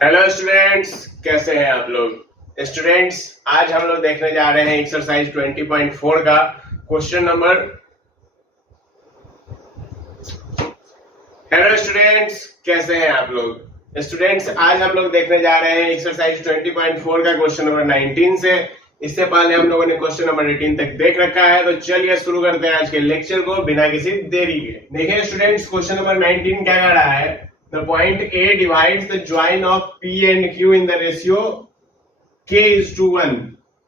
Hello students, कैसे हैं आप लोग। स्टूडेंट्स, आज हम लोग देखने जा रहे हैं एक्सरसाइज 20.4 का क्वेश्चन नंबर। हेलो स्टूडेंट्स, कैसे हैं आप लोग। स्टूडेंट्स, आज हम लोग देखने जा रहे हैं एक्सरसाइज 20.4 का क्वेश्चन नंबर 19 से। इससे पहले हम लोगों ने क्वेश्चन नंबर 18 तक देख रखा है, तो चलिए शुरू करते हैं आज के लेक्चर को बिना किसी देरी के। देखिए स्टूडेंट्स, क्वेश्चन नंबर 19 क्या कह रहा है। The point A divides the join of P and Q in the ratio K is to 1.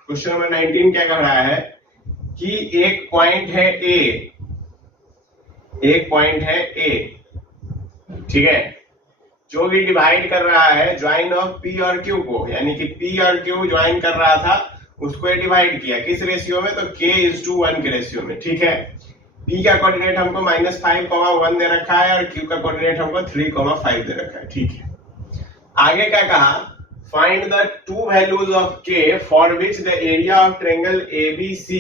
Question number 19 क्या कह रहा है कि एक पॉइंट है A, ठीक है, जो भी डिवाइड कर रहा है ज्वाइन ऑफ P और Q को, यानी कि P और Q ज्वाइन कर रहा था, उसको डिवाइड किया किस रेशियो में, तो K is to 1 के रेशियो में। ठीक है, P का कोऑर्डिनेट हमको -5,1 दे रखा है और Q का कोऑर्डिनेट हमको 3,5 दे रखा है। ठीक है, आगे क्या कहा, find the two values of K for which the area of triangle ABC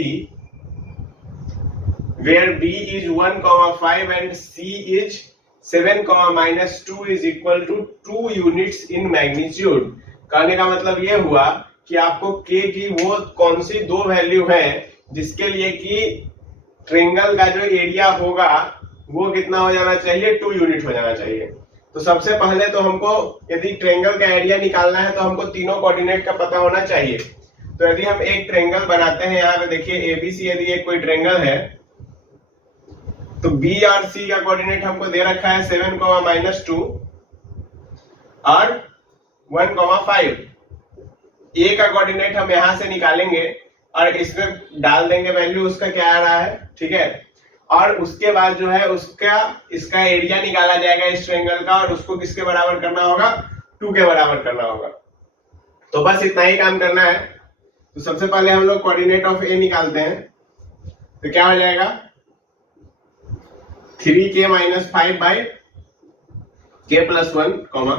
where B is 1,5 and C is 7, -2 is equal to 2 units in magnitude। कहने का मतलब ये हुआ कि आपको K की वो कौन सी दो वैल्यू है जिसके लिए कि ट्रायंगल का जो एरिया होगा वो कितना हो जाना चाहिए, 2 यूनिट हो जाना चाहिए। तो सबसे पहले तो हमको यदि ट्रायंगल का एरिया निकालना है तो हमको तीनों कोऑर्डिनेट का पता होना चाहिए। तो यदि हम एक ट्रायंगल बनाते हैं, यहाँ पे देखिए ABC यदि एक कोई ट्रायंगल है तो B और C का कोऑर्डिनेट हमको दे रखा है 7, -2 और 1,5। A का कोऑर्डिनेट हम यहां से निकालेंगे और इसमें डाल देंगे वैल्यू उसका क्या आ रहा है। ठीक है, और उसके बाद जो है इसका एरिया निकाला जाएगा इस ट्रायंगल का, और उसको किसके बराबर करना होगा, 2 के बराबर करना होगा। तो बस इतना ही काम करना है। तो सबसे पहले हम लोग कोऑर्डिनेट ऑफ ए निकालते हैं, तो क्या हो जाएगा 3k - 5 बाई k + 1 कॉमा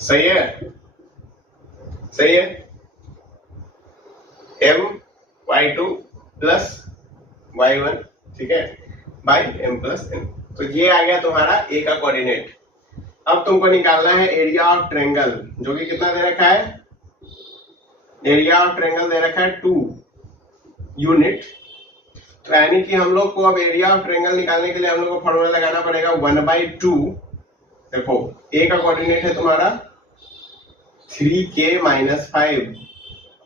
सही है my2 + y1, ठीक है, बाई m + n। तो ये आ गया तुम्हारा ए का कोऑर्डिनेट। अब तुमको निकालना है एरिया ऑफ ट्रायंगल, जो कि कितना दे रखा है, एरिया ऑफ ट्रायंगल दे रखा है 2 यूनिट। तो यानी कि हम लोग को अब एरिया ऑफ ट्रायंगल निकालने के लिए हम लोग को फॉर्मूला लगाना पड़ेगा 1/2। देखो ए का कोऑर्डिनेट है तुम्हारा 3k - 5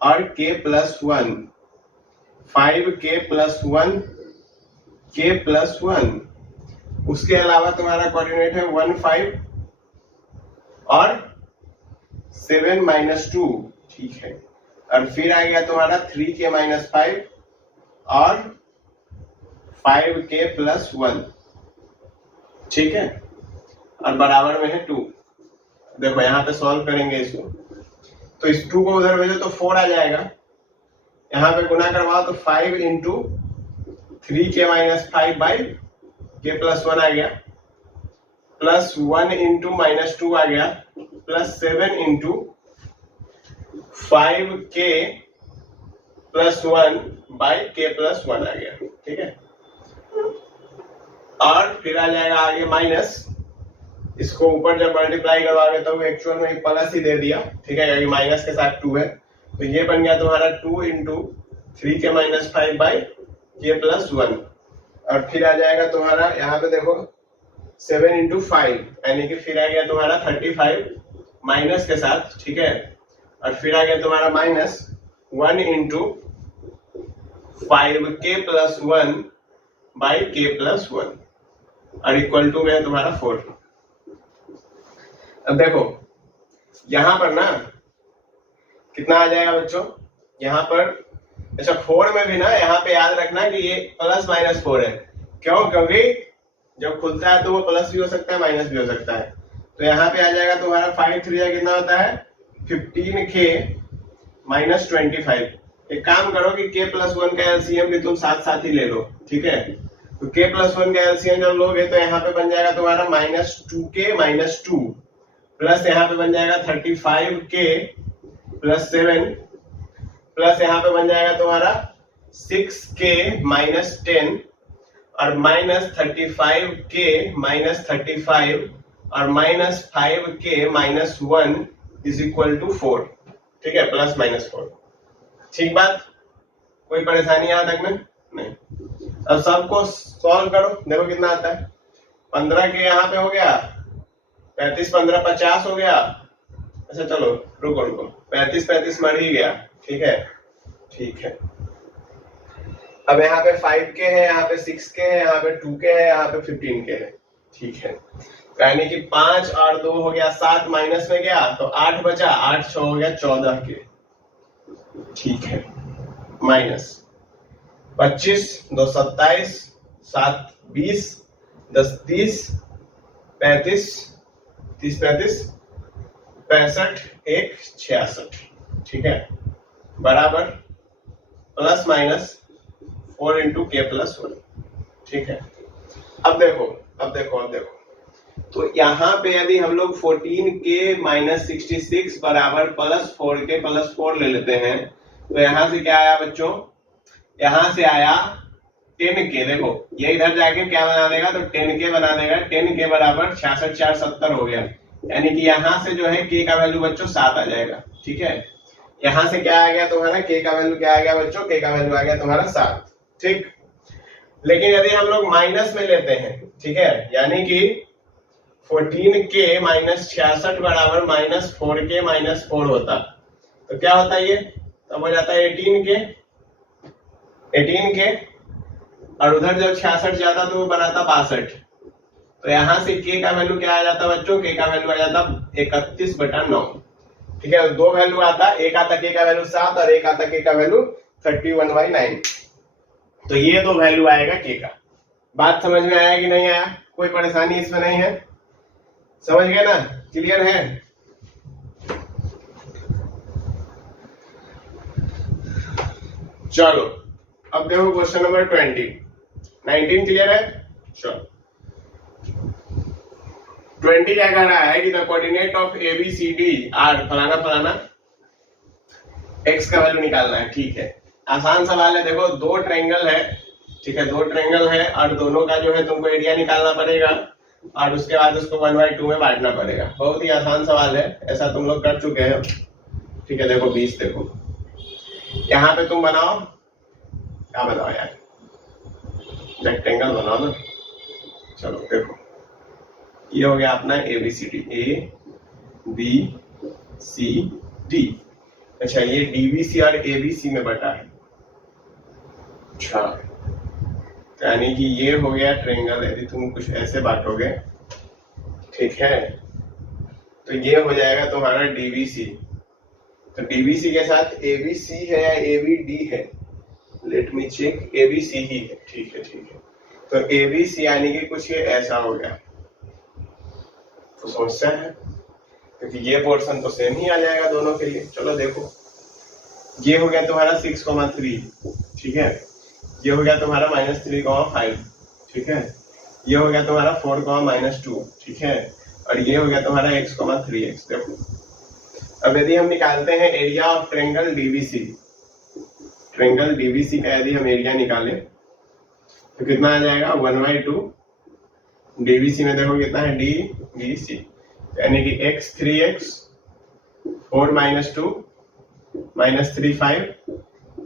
और k + 1, 5k + 1 k + 1। उसके अलावा तुम्हारा कोऑर्डिनेट है 15 और 7 - 2, ठीक है, और फिर आ गया तुम्हारा 3k - 5 और 5k + 1, ठीक है, और बराबर में है 2। देखो यहाँ पे सॉल्व करेंगे इसको, तो इस 2 को उधर भेजो तो 4 आ जाएगा, यहाँ पे गुना करवाओ तो 5 × 3k - 5 बाई k + 1 आ गया, प्लस 1 × -2 आ गया, प्लस 7 × 5k + 1 बाई k + 1 आ गया। ठीक है, और फिर आ जाएगा आगे माइनस, इसको ऊपर जब मल्टीप्लाई करवाओगे तो एक्चुअल में प्लस ही दे दिया। ठीक है, क्योंकि माइनस के साथ 2 है, तो ये बन गया तुम्हारा 2 × 3k - 5 बाई k + 1। और फिर आ जाएगा तुम्हारा यहाँ पे देखो 7 × 5, यानी कि फिर आ गया तुम्हारा 35 माइनस के साथ। ठीक है, और फिर आ गया तुम्हारा -1 × 5k + 1 बाई k + 1 और इक्वल टू में तुम्हारा 4। अब देखो यहां पर ना कितना आ जाएगा बच्चों, यहाँ पर अच्छा 4 में भी ना, यहाँ पे याद रखना कि ये +- 4 है। क्यों, क्योंकि जब खुलता है तो वो प्लस भी हो सकता है माइनस भी हो सकता है। तो यहाँ पे आ जाएगा तुम्हारा 5 × 3 कितना होता है 15k - 25। एक काम करो कि k + 1 का एलसीएम भी तुम साथ साथ ही ले लो। ठीक है, तो k + 1 का एलसीएम जब लोगे तो यहाँ पे बन जाएगा तुम्हारा -2k - 2, प्लस यहाँ पे बन जाएगा 35k + 7, प्लस यहाँ पे बन जाएगा तुम्हारा 6k माइनस 10 और माइनस 35k माइनस 35 और minus 5k minus 1 is equal to 4। ठीक है, प्लस माइनस 4। ठीक बात, कोई परेशानी यहां तक में नहीं। अब सबको सॉल्व करो, देखो कितना आता है। 15 के यहाँ पे हो गया 35 15 50 हो गया। अच्छा चलो रुको रुको, 35 35 मर ही गया। ठीक है ठीक है। अब यहाँ पे 5k है, यहाँ पे 6k है, यहाँ पे 2k है, यहाँ पे 15k है। ठीक है, यानी कि 5 और 2 हो गया 7, माइनस में गया तो 8 बचा, 8 6 हो गया 14k। ठीक है, माइनस 25 2 27 7 20 10 30 35 30 35 65 1 66। ठीक है, बराबर प्लस माइनस 4 इंटू के प्लस 1। ठीक है, अब देखो अब देखो अब देखो, तो यहाँ पे यदि हम लोग 14k माइनस 66 बराबर प्लस 4k प्लस 4 ले लेते हैं तो यहाँ से क्या आया बच्चों, यहाँ से आया 10k। देखो ये इधर जाके क्या बना देगा, तो 10k बना देगा। 10k बराबर 66 4 70 हो गया, यानी कि यहाँ से जो है k का वैल्यू बच्चों 7 आ जाएगा। ठीक है, यहाँ से क्या आ गया तुम्हारा, k का वैल्यू क्या आ गया बच्चों, k का वैल्यू आ गया तुम्हारा 7। ठीक, लेकिन यदि हम लोग माइनस में लेते हैं, ठीक है, यानी कि 14k माइनस 66 बराबर माइनस 4k माइनस 4 होता, तो क्या होता है ये, तब हो जाता है 18k और उधर जब 66 जाता तो वो बनाता 62। तो यहाँ से k का वैल्यू क्या आ जाता बच्चों, k का वैल्यू आ जाता 31/9। ठीक है, दो वैल्यू आता, एक आता k का वैल्यू 7 और एक आता k का वैल्यू 31/9। तो ये दो वैल्यू आएगा k का। बात समझ में आया कि नहीं आया, कोई परेशानी इसमें नहीं है, समझ गए ना, क्लियर है। चलो अब देखो क्वेश्चन नंबर 19 क्लियर है। चलो 20 क्या कह रहा है कि the coordinate of ABCD are फलाना फलाना x का वैल्यू निकालना है। ठीक है, आसान सवाल है। देखो दो ट्रायंगल है, ठीक है, दो ट्रायंगल है और दोनों का जो है तुमको एरिया निकालना पड़ेगा और उसके बाद उसको 1/2 में बांटना पड़ेगा। बहुत ही आसान सवाल है, ऐसा तुम लोग कर चुके हैं। ठीक है, देखो 20 देखो, यहाँ पे तुम बनाओ, क्या बनाओ यार, रेक्टेंगल बनाओ ना। चलो देखो ये हो गया अपना ABCD, ABCD। अच्छा ये DBC और ABC में बटा है। अच्छा यानी कि ये हो गया ट्रायंगल, यदि तुम कुछ ऐसे बांटोगे, ठीक है, तो ये हो जाएगा तुम्हारा DBC। तो DBC के साथ ABC है या ABD है, लेट मी चेक, ABC ही है। ठीक है ठीक है, तो ABC यानी कि कुछ ये ऐसा हो गया, तो समस्या है क्योंकि ये पोर्शन तो सेम ही आ जाएगा दोनों के लिए। चलो देखो ये हो गया तुम्हारा 6,3, ठीक है, ये हो गया तुम्हारा -3,5, ठीक है, ये हो गया तुम्हारा 4,-2, ठीक है, और ये हो गया तुम्हारा x,3x। देखो अब यदि हम निकालते हैं area of triangle DBC, triangle DBC का यदि हम एरिया निकालें तो कितना आ जाएगा, 1/2 DBC में देखो कितना है DBC, यानी कि x 3x 4 - 2 -3 5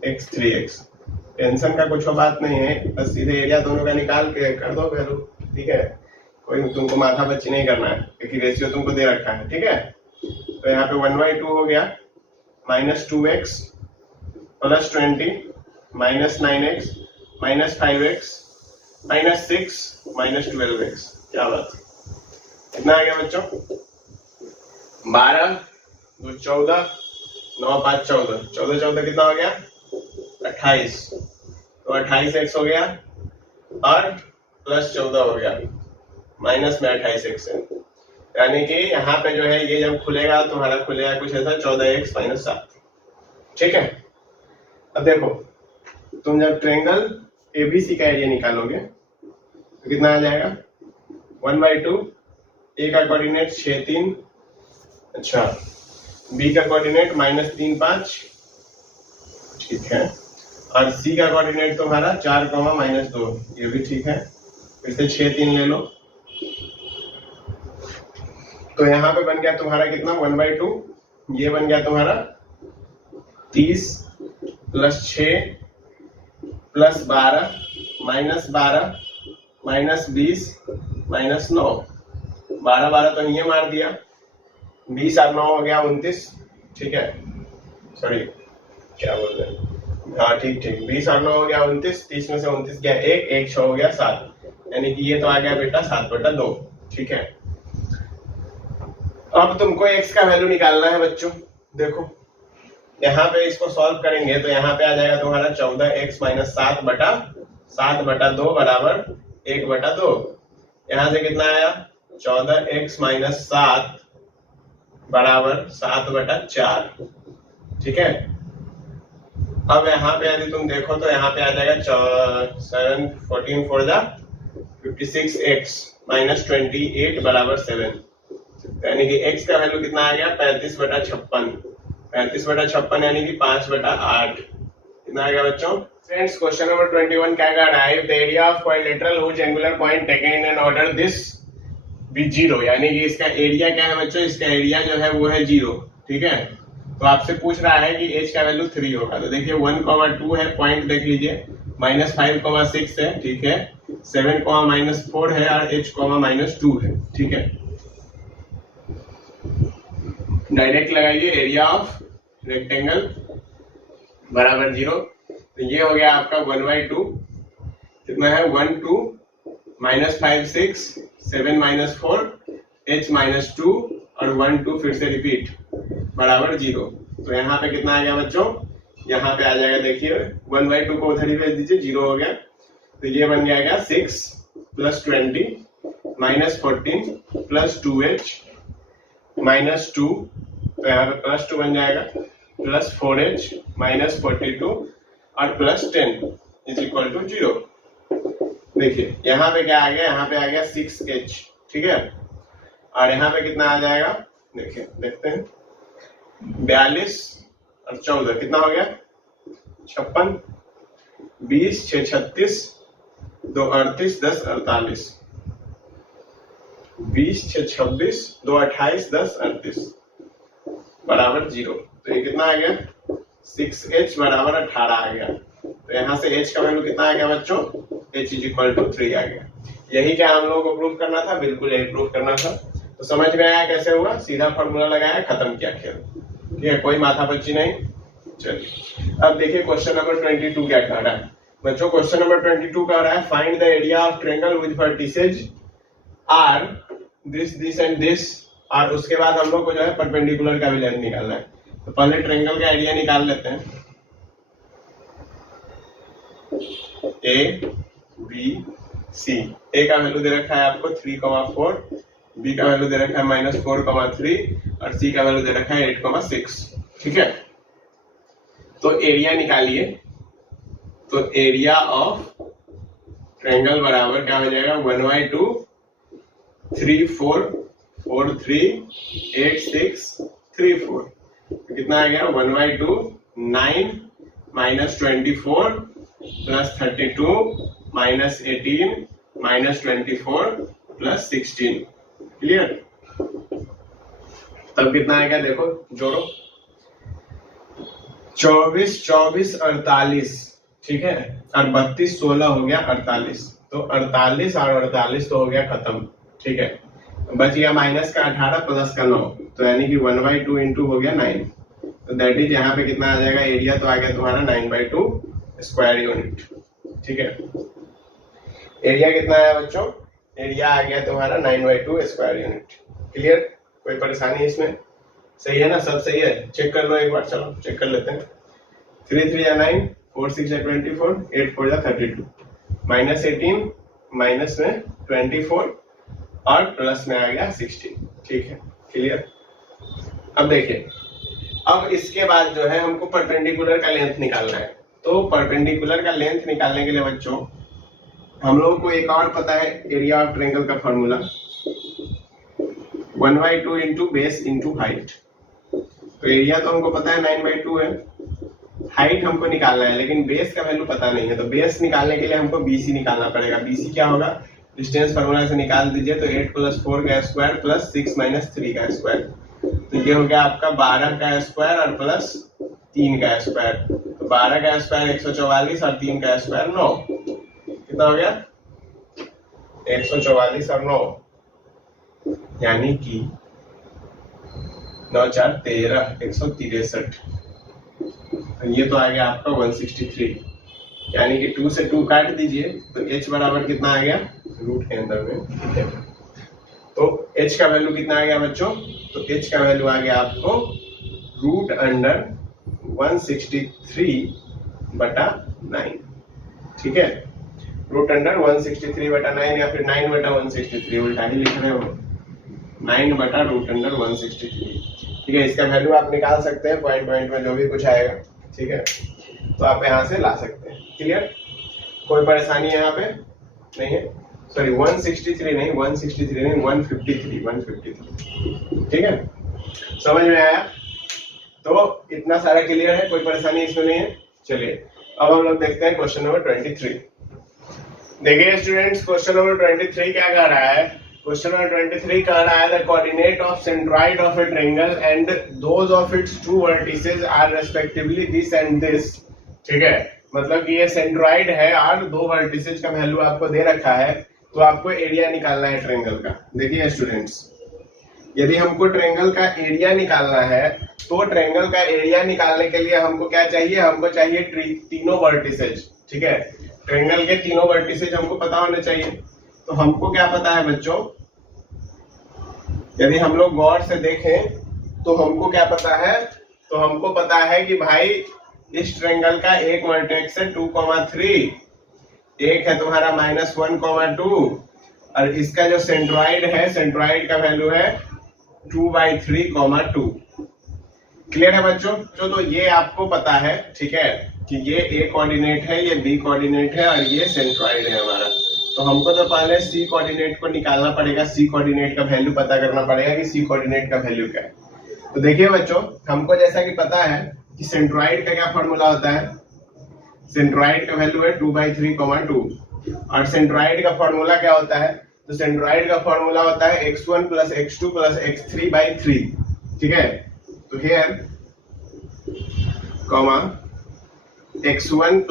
x 3x। Tension का कुछ बात नहीं है, बस सीधे एरिया दोनों का निकाल के कर दो वैल्यू। ठीक है, कोई तुमको माथा बच्ची नहीं करना है क्योंकि रेशियो तुमको दे रखा है। ठीक है, तो यहाँ पे 1/2 हो गया, -2x + 20 -9x -5x -6 -12x। क्या बात, कितना आ गया बच्चों, 12 2 14 9 5 14 14 14 कितना हो गया, 28। तो 28x हो गया और +14 हो गया, माइनस में 28x है, यानी कि यहाँ पे जो है ये जब खुलेगा तुम्हारा खुलेगा कुछ ऐसा 14x - 7। ठीक है, अब देखो तुम जब ट्रायंगल ABC का एरिया निकालोगे तो कितना आ जाएगा, 1/2, A का कोऑर्डिनेट 6 3, अच्छा B का कोऑर्डिनेट -3 5, ठीक है, और सी का कोऑर्डिनेट तुम्हारा 4, -2, ये भी ठीक है। फिर से 6, 3 ले लो, तो यहाँ पे बन गया तुम्हारा कितना 1/2, ये बन गया तुम्हारा 30 + 6 + 12 -12 -20 -9, 12 12 तो ये मार दिया, 20 और 9 हो गया 29, ठीक है, सॉरी क्या बोल रहे हैं, हाँ ठीक 20 और 9 हो गया 29, 30 में से 29 गया 1, 1 6 हो गया 7, यानी कि ये तो आ गया बेटा 7/2, ठीक है। अब तुमको x का वैल्यू निकालना है बच्चों। देखो यहाँ पे इसको सॉल्व करेंगे तो यहाँ पे आ जाएगा तुम्हारा 14x - 7/2 बराबर 1/2। यहाँ से कितना आया 14x - 7 बराबर 7/4, ठीक है। अब यहाँ पे यदि तुम देखो तो यहाँ पे आ जाएगा 7 14 4 56x - 28 बराबर 7, यानी कि x का वैल्यू कितना आ गया 35/56, 35/56 यानी कि 5/8, कितना आ गया बच्चों। फ्रेंड्स क्वेश्चन नंबर 21 क्या कह रहा है, the area of quadrilateral whose angular point taken in an order this be 0, यानी कि इसका एरिया क्या है बच्चों, इसका एरिया जो है वो है 0, ठीक है। तो आपसे पूछ रहा है कि h का वैल्यू 3 होगा, तो देखिए 1, 2 है, पॉइंट देख लीजिए, -5, 6 है, ठीक है, 7, -4 है और h, -2 है, ठीक है। डायरेक्ट लगाइए, एरिया ऑफ रेक्टेंगल बराबर 0, तो ये हो गया आपका 1/2, कितना है 1 2 -5 6 7 -4 h -2 और 1 2 फिर से रिपीट बराबर 0। तो यहाँ पे कितना आ गया बच्चों, यहाँ पे आ जाएगा, देखिए 1/2 को उधर ही भेज दीजिए, 0 हो गया, तो ये बन जाएगा 6 + 20 -14 + 2h -2, तो यहाँ पे +2 बन जाएगा, + 4h -42 और +10 = 0। देखिए यहाँ पे क्या आ गया, यहाँ पे आ गया 6h, ठीक है, और यहाँ पे कितना आ जाएगा, देखिए देखते हैं 42 और 14 कितना हो गया 56, 20 6 36 2 38 10 48, 20 6 26 2 28 10 38 बराबर 0। तो ये कितना आ गया 6h बराबर 18 आ गया। तो यहाँ से h का वैल्यू कितना आ गया बच्चों, h = 3 आ गया। यही क्या हम लोगों को प्रूफ करना था, बिल्कुल यही प्रूफ करना था। तो समझ में आया कैसे हुआ, सीधा फॉर्मूला लगाया, खत्म किया खेल, ठीक है, कोई माथापच्ची नहीं। चलिए अब देखिए क्वेश्चन नंबर 22 क्या कह रहा है बच्चों। क्वेश्चन नंबर 22 कह रहा है, find the area of triangle with vertices are this and this, और उसके बाद हम लोग को जो है परपेंडिकुलर का भी लेंथ निकालना है। तो पहले ट्रायंगल का एरिया निकाल लेते हैं, ए बी सी। ए का वैल्यू दे रखा है आपको 3,4, बी का वैल्यू दे रखा है -4,3 और सी का वैल्यू दे रखा है 8,6, ठीक है। तो एरिया निकालिए, तो एरिया ऑफ ट्रायंगल बराबर क्या हो जाएगा 1/2 3 4 4 3 8 6 3 4, तो कितना आ गया 1/2 9 -24 + 32 -18 -24 + 16, क्लियर। तब कितना आएगा देखो, जोड़ो 24 24 48, ठीक है, और 32 16 हो गया 48, तो 48 और 48 तो हो गया खत्म, ठीक है। बच गया माइनस का 18 प्लस का 9, तो यानी कि 1/2 इंटू हो गया 9, तो दैट इज यहाँ पे कितना आ जाएगा, एरिया तो आ गया तुम्हारा 9/2 स्क्वायर यूनिट, ठीक है। एरिया कितना है बच्चों, एरिया आ गया तुम्हारा 9/2 स्क्वायर यूनिट, क्लियर। कोई परेशानी इसमें, सही है ना, सब सही है, चेक कर लो एक बार, चलो चेक कर लेते हैं। 3 3 = 9, 4 6 = 24, 8 4 = 32, -18 माइनस में 24 और प्लस में आ गया 16, ठीक है, क्लियर। अब देखिए, अब इसके बाद जो है हमको परपेंडिकुलर का लेंथ निकालना है। तो परपेंडिकुलर का लेंथ निकालने के लिए बच्चों हम लोगों को एक और पता है, एरिया ऑफ ट्रायंगल का formula 1/2 into base into height. तो एरिया तो हमको पता है 9/2 है, हाइट हमको निकालना है लेकिन बेस का वैल्यू पता नहीं है, तो बेस निकालने के लिए हमको BC निकालना पड़ेगा। BC क्या होगा, डिस्टेंस फार्मूला से निकाल दीजिए, तो 8 + 4 का स्क्वायर प्लस 6 - 3 का स्क्वायर, तो ये हो गया आपका 12 का स्क्वायर और प्लस 3 का स्क्वायर, तो 12 का स्क्वायर 144 और 3 का स्क्वायर 9, कितना हो गया 144 और 9, यानी कि 9 4 13 163, तो ये तो आ गया आपका 163, यानी कि 2 से 2 काट दीजिए तो h बराबर कितना आ गया, रूट के अंदर में, तो h का वैल्यू कितना आ गया बच्चों, तो h का वैल्यू आ गया आपको √163/9, ठीक है, √163/9 या फिर 9/163, उल्टा ही लिख रहे हो, 9/√163, ठीक है। इसका वैल्यू आप निकाल सकते हैं पॉइंट में जो भी कुछ आएगा, ठीक है, तो आप यहाँ से ला सकते हैं। क्लियर, कोई परेशानी यहाँ पे नहीं है, सॉरी 163 नहीं 153, ठीक है, समझ में आया, तो इतना सारा क्लियर है, कोई परेशानी इसमें नहीं है। चलिए अब हम लोग देखते हैं क्वेश्चन नंबर 23। देखिए स्टूडेंट्स, क्वेश्चन नंबर 23 क्या कह रहा है, क्वेश्चन नंबर 23 कह रहा है the coordinate of centroid of a triangle and those of its two vertices are respectively this and this, ठीक है, मतलब कि ये सेंट्रॉइड है और दो वर्टिसेस का वैल्यू आपको दे रखा है, तो आपको एरिया निकालना है ट्रायंगल का। देखिए स्टूडेंट्स, यदि हमको ट्रायंगल का एरिया निकालना है, तो ट्रायंगल का एरिया निकालने के लिए हमको क्या चाहिए, हमको चाहिए तीनों वर्टिसेस, ठीक है, ट्रायंगल के तीनों वर्टिसेस हमको पता होने चाहिए। तो हमको क्या पता है बच्चों, यदि हम लोग गौर से देखें तो हमको क्या पता है, तो हमको पता है कि भाई इस ट्रायंगल का एक वर्टेक्स है 2,3, एक है तुम्हारा -1,2, और इसका जो सेंट्रॉइड है, सेंट्रॉइड का वैल्यू है 2/3,2। क्लियर है बच्चों, तो ये आपको पता है, ठीक है, कि ये A कोऑर्डिनेट है, ये B कोऑर्डिनेट है और ये सेंट्रॉइड है हमारा। तो हमको तो पहले C कोऑर्डिनेट को निकालना पड़ेगा, C कोऑर्डिनेट का वैल्यू पता करना पड़ेगा कि C कोऑर्डिनेट का वैल्यू क्या है। तो देखिए बच्चों, हमको जैसा कि पता है कि सेंट्रॉइड का क्या फॉर्मूला होता है, सेंट्रॉइड का वैल्यू है 2/3,2, और सेंट्रॉइड का फॉर्मूला क्या होता है, तो सेंट्रॉइड का फॉर्मूला होता है x1 + x2 + x3/3, ठीक है, तो हियर x1 +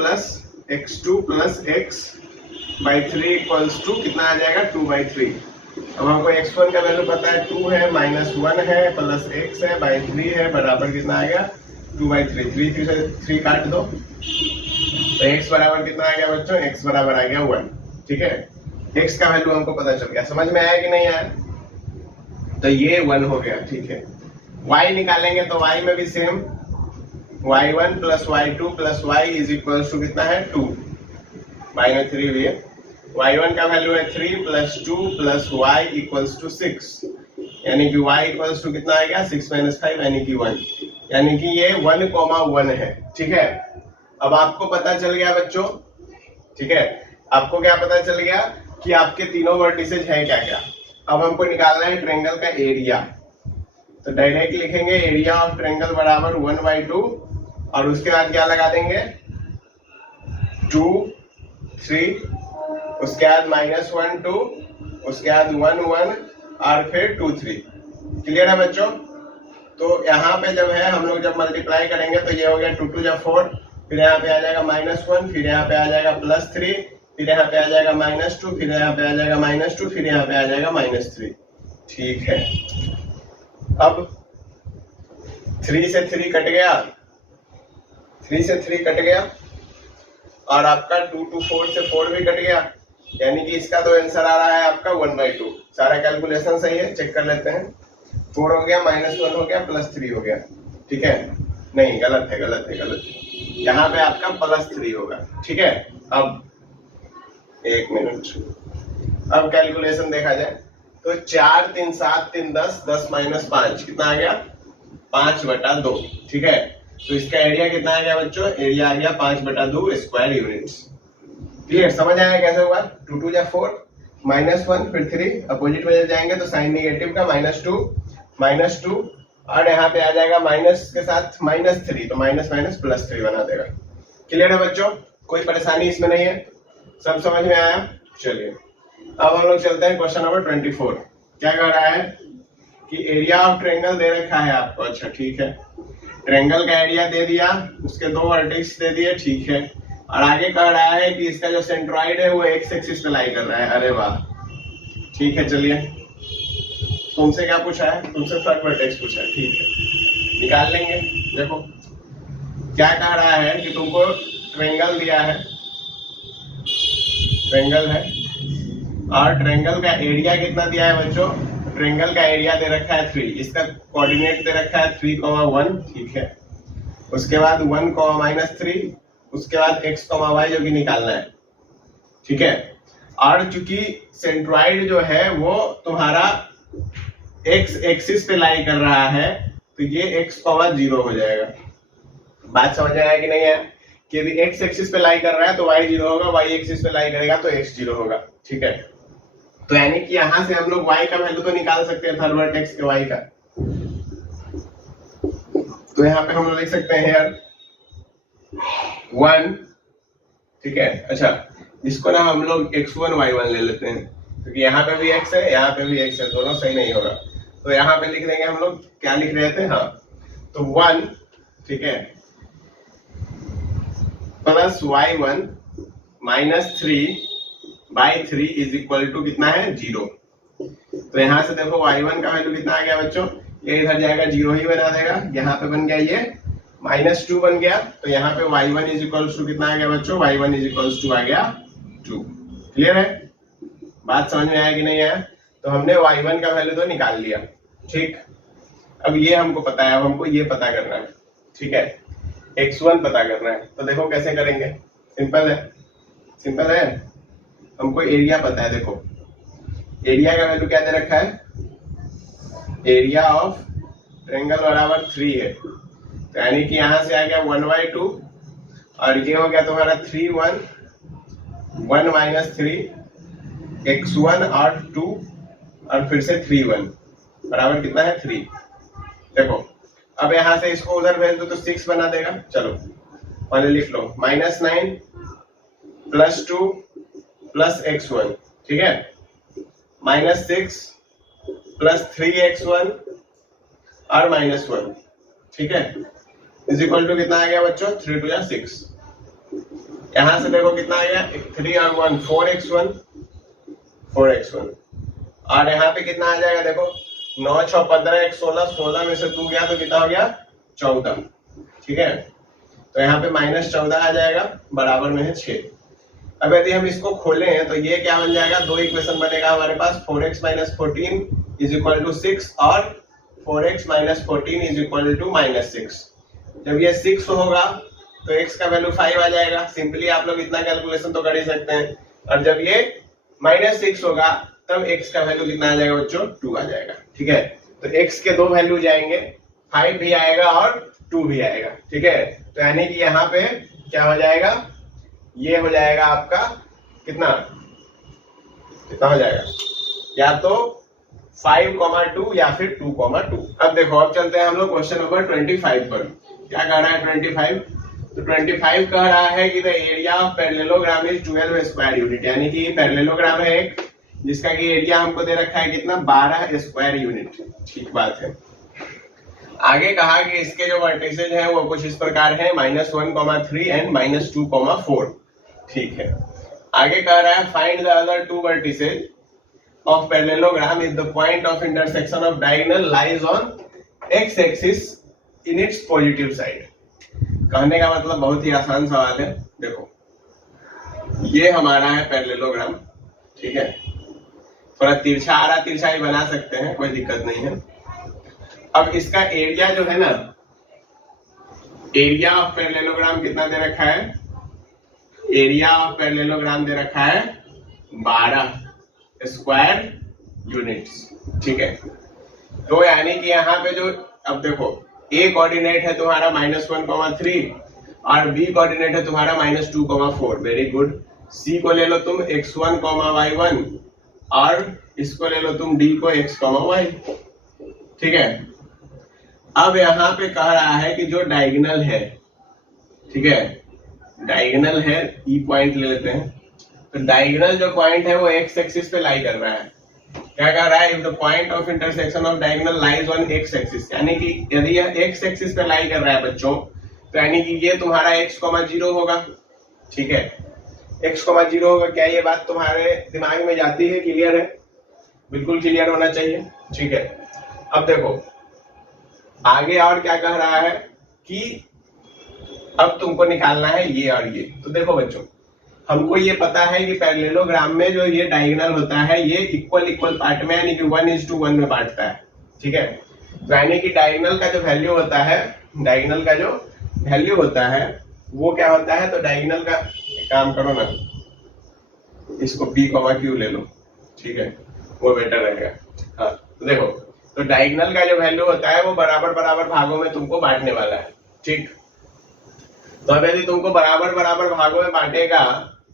x2 + x/3 = कितना आ जाएगा 2/3। अब हमको x1 का वैल्यू पता है 2 है, -1 है, प्लस x है, /3 है, बराबर कितना आ गया 2/3, 3 से 3 काट दो, तो x बराबर कितना आ गया बच्चों, x बराबर आ गया 1, ठीक है, x का वैल्यू हमको पता चल गया। समझ में आया कि नहीं आया, तो ये 1 हो गया, ठीक है। y निकालेंगे तो y में भी सेम, y1 + y2 + y = कितना है 2, -3 भी है, y1 का वैल्यू है 3 + 2 + y = 6, यानी कि y = कितना आएगा 6 - 5 यानी कि 1, यानी कि ये 1,1 है, ठीक है। अब आपको पता चल गया बच्चों, ठीक है, आपको क्या पता चल गया कि आपके तीनों वर्टिसेज हैं क्या क्या। अब हमको निकालना है ट्रायंगल का एरिया, तो डायरेक्ट लिखेंगे एरिया ऑफ ट्रायंगल बराबर 1/2, और उसके बाद क्या लगा देंगे 2 3, उसके बाद -1 2, उसके बाद 1 1 और फिर 2 3। क्लियर है बच्चों, तो यहाँ पे जब है हम लोग जब मल्टीप्लाई करेंगे तो ये हो गया 2 2 4, फिर यहाँ पे आ जाएगा -1, फिर यहाँ पे आ जाएगा +3, फिर यहाँ पे आ जाएगा -2, फिर यहाँ पे आ जाएगा -2, फिर यहाँ पे आ जाएगा -3, ठीक है। अब 3 से 3 कट गया, 3 से 3 कट गया, और आपका 2 to 4 से 4 भी कट गया, यानी कि इसका तो आंसर आ रहा है आपका 1/2। सारा कैलकुलेशन सही है, चेक कर लेते हैं। 4 हो गया, -1 हो गया, +3 हो गया, ठीक है, नहीं गलत है, गलत है, गलत है, यहाँ पे आपका +3 होगा, ठीक है। अब 1 मिनट, अब कैलकुलेशन देखा जाए तो 4 3 7 3 10, 10 - 5 कितना आ गया 5/2, ठीक है। तो इसका एरिया कितना आ गया बच्चों, एरिया आ गया 5/2 स्क्वायर यूनिट्स। क्लियर, समझ आया कैसे हुआ, 2 2 4, -1 फिर 3, अपोजिट में जब जाएंगे तो साइन नेगेटिव का -2 और यहाँ पे आ जाएगा माइनस के साथ -3, तो माइनस माइनस +3 बना देगा। क्लियर है बच्चों, कोई परेशानी इसमें नहीं है, सब समझ में आया। चलिए अब हम लोग चलते हैं क्वेश्चन नंबर 24। क्या कह रहा है कि एरिया ऑफ ट्रायंगल दे रखा है आपको। अच्छा ठीक है, ट्रायंगल का एरिया दे दिया, उसके 2 वर्टेक्स दे दिए, ठीक है। और आगे कह रहा है कि इसका जो सेंट्रॉइड है वो एक्स एक्सिस पे लाई कर रहा है। अरे वाह, ठीक है। चलिए तुमसे क्या पूछा है, तुमसे थर्ड वर्टेक्स पूछा है, ठीक है, निकाल लेंगे। देखो क्या कह रहा है कि तुमको ट्रायंगल दिया है, ट्रायंगल है, और ट्रायंगल का एरिया कितना दिया है बच्चों, ट्रायंगल का एरिया दे रखा है 3, इसका कोऑर्डिनेट दे रखा है 3, 1, ठीक है। उसके बाद 1, -3, उसके बाद x, y जो कि निकालना है, ठीक है। और चूंकि सेंट्रॉइड जो है वो तुम्हारा x एक्सिस पे लाई कर रहा है, तो ये x, 0 हो जाएगा। बात समझ आया कि नहीं है, कि यदि x एक्सिस पे लाई कर रहा है तो y 0 होगा, y एक्सिस पे लाई करेगा तो x 0 होगा, ठीक है। तो यानी कि यहां से हम लोग y का वैल्यू तो निकाल सकते हैं, थर्ड वर्टेक्स के y का। तो यहाँ पे हम लोग लिख सकते हैं यार 1, ठीक है। अच्छा इसको ना हम लोग x1 y1 ले लेते हैं, क्योंकि यहाँ पे भी x है, यहाँ पे भी x है, दोनों सही नहीं होगा। तो यहाँ पे लिख देंगे हम लोग, क्या लिख रहे थे, हाँ, तो 1, ठीक है, plus y1 -3/3 is equal to कितना है, 0। तो यहाँ से देखो y1 का वैल्यू कितना आ गया बच्चों, ये इधर जाएगा 0 ही बना देगा, यहाँ पे बन गया ये -2 बन गया। तो यहाँ पे y1 इज इक्वल्स टू कितना आ गया बच्चों, y1 इज इक्वल्स टू आ गया 2। क्लियर है, बात समझ में आया कि नहीं आया। तो हमने y1 का वैल्यू तो निकाल लिया, ठीक। अब ये हमको पता है, अब हमको ये पता करना है, ठीक है, x1 पता करना है। तो देखो कैसे करेंगे, सिंपल है, सिंपल है। हमको एरिया पता है, देखो एरिया का वैल्यू क्या दे रखा है, एरिया ऑफ ट्रायंगल बराबर 3 है, तो यानी कि यहां से आ गया 1/2, और ये हो गया तुम्हारा 3, 1, 1 - 3, x1 और 2, और फिर से 3, 1 बराबर कितना है, 3। देखो अब यहां से इसको उधर भेज दो तो 6 बना देगा। चलो पहले लिख लो, -9 + 2 + x1, ठीक है, -6 + 3x1 और -1, ठीक है, इज इक्वल टू कितना आ गया बच्चों, 3 2 6। यहां से देखो कितना आ गया, 3 और 1 4x1, 4x1, और यहाँ पे कितना आ जाएगा, देखो 9 6 15 1 16, 16 में से 2 गया तो कितना हो गया, 14, ठीक है। तो यहाँ पे -14 आ जाएगा, बराबर में है 6। अब यदि हम इसको खोलें तो ये क्या बन जाएगा, 2 इक्वेशन बनेगा हमारे पास, 4x - 14 इज इक्वल टू 6 और 4x - 14 इज इक्वल टू -6। जब ये 6 होगा तो x का वैल्यू 5 आ जाएगा। सिंपली आप लोग इतना कैलकुलेशन तो कर ही सकते हैं। और जब ये -6 होगा तब x का वैल्यू कितना आ जाएगा बच्चों, 2 आ जाएगा, ठीक है। तो x के 2 वैल्यू जाएंगे, 5 भी आएगा और 2 भी आएगा, ठीक है। तो यानी कि यहाँ पे क्या हो जाएगा, ये हो जाएगा आपका कितना, कितना हो जाएगा, या तो 5, 2 या फिर 2, 2। अब देखो, अब चलते हैं हम लोग क्वेश्चन नंबर 25 पर। क्या कह रहा है 25, तो 25 कह रहा है कि the area of parallelogram is 12 square unit, यानी कि पैरेललोग्राम है एक, जिसका कि एरिया हमको दे रखा है कितना, 12 स्क्वायर यूनिट, ठीक बात है। आगे कहा कि इसके जो वर्टिसेज हैं वो कुछ इस प्रकार है, -1, 3 एंड -2, 4, ठीक है। आगे कह रहा है find the other 2 vertices of parallelogram if the point of intersection of diagonal lies on x axis in its positive side। कहने का मतलब बहुत ही आसान सवाल है। देखो ये हमारा है पैरेललोग्राम, ठीक है, थोड़ा तिरछा आ रहा, तिरछा ही बना सकते हैं, कोई दिक्कत नहीं है। अब इसका एरिया जो है ना, एरिया ऑफ पैरेललोग्राम कितना दे रखा है, एरिया ऑफ पैरेललोग्राम दे रखा है 12 स्क्वायर यूनिट्स, ठीक है। तो यानी कि यहाँ पे जो, अब देखो a कोऑर्डिनेट है तुम्हारा -1, 3 और b कोऑर्डिनेट है तुम्हारा -2, 4। Very good. c को ले लो तुम x1, y1 और इसको ले लो तुम d को x, y, ठीक है। अब यहाँ पे कह रहा है कि जो डायगोनल है, ठीक है, डायगोनल है, ई पॉइंट ले लेते हैं, तो डायगोनल जो पॉइंट है वो एक्स एक्सिस पे लाई कर रहा है। क्या कह रहा है? If the point of intersection of diagonal lies on x axis, यानी कि यदि यह एक्स एक्सिस पे लाई कर रहा है बच्चों, तो यानी कि ये तुम्हारा x,0 होगा, ठीक है, x,0 होगा। क्या ये बात तुम्हारे दिमाग में जाती है? क्लियर है? बिल्कुल क्लियर होना चाहिए, ठीक है। अब देखो आगे और क्या कह रहा है कि अब तुमको निकालना है ये और ये। तो देखो बच्चों, हमको ये पता है कि पैरेललोग्राम में जो ये डायगोनल होता है ये इक्वल पार्ट में, यानी कि 1:1 में बांटता है, ठीक है। तो यानी कि डायगोनल का जो वैल्यू होता है, डायगोनल का जो वैल्यू होता है वो क्या होता है? तो डायगोनल का काम करो ना, इसको p, q ले लो, ठीक है, वो बेटर रहेगा। हाँ, तो देखो, तो डायगोनल का जो वैल्यू होता है वो बराबर बराबर भागों में तुमको बांटने वाला है, ठीक। तो अब यदि तुमको बराबर बराबर भागों में बांटेगा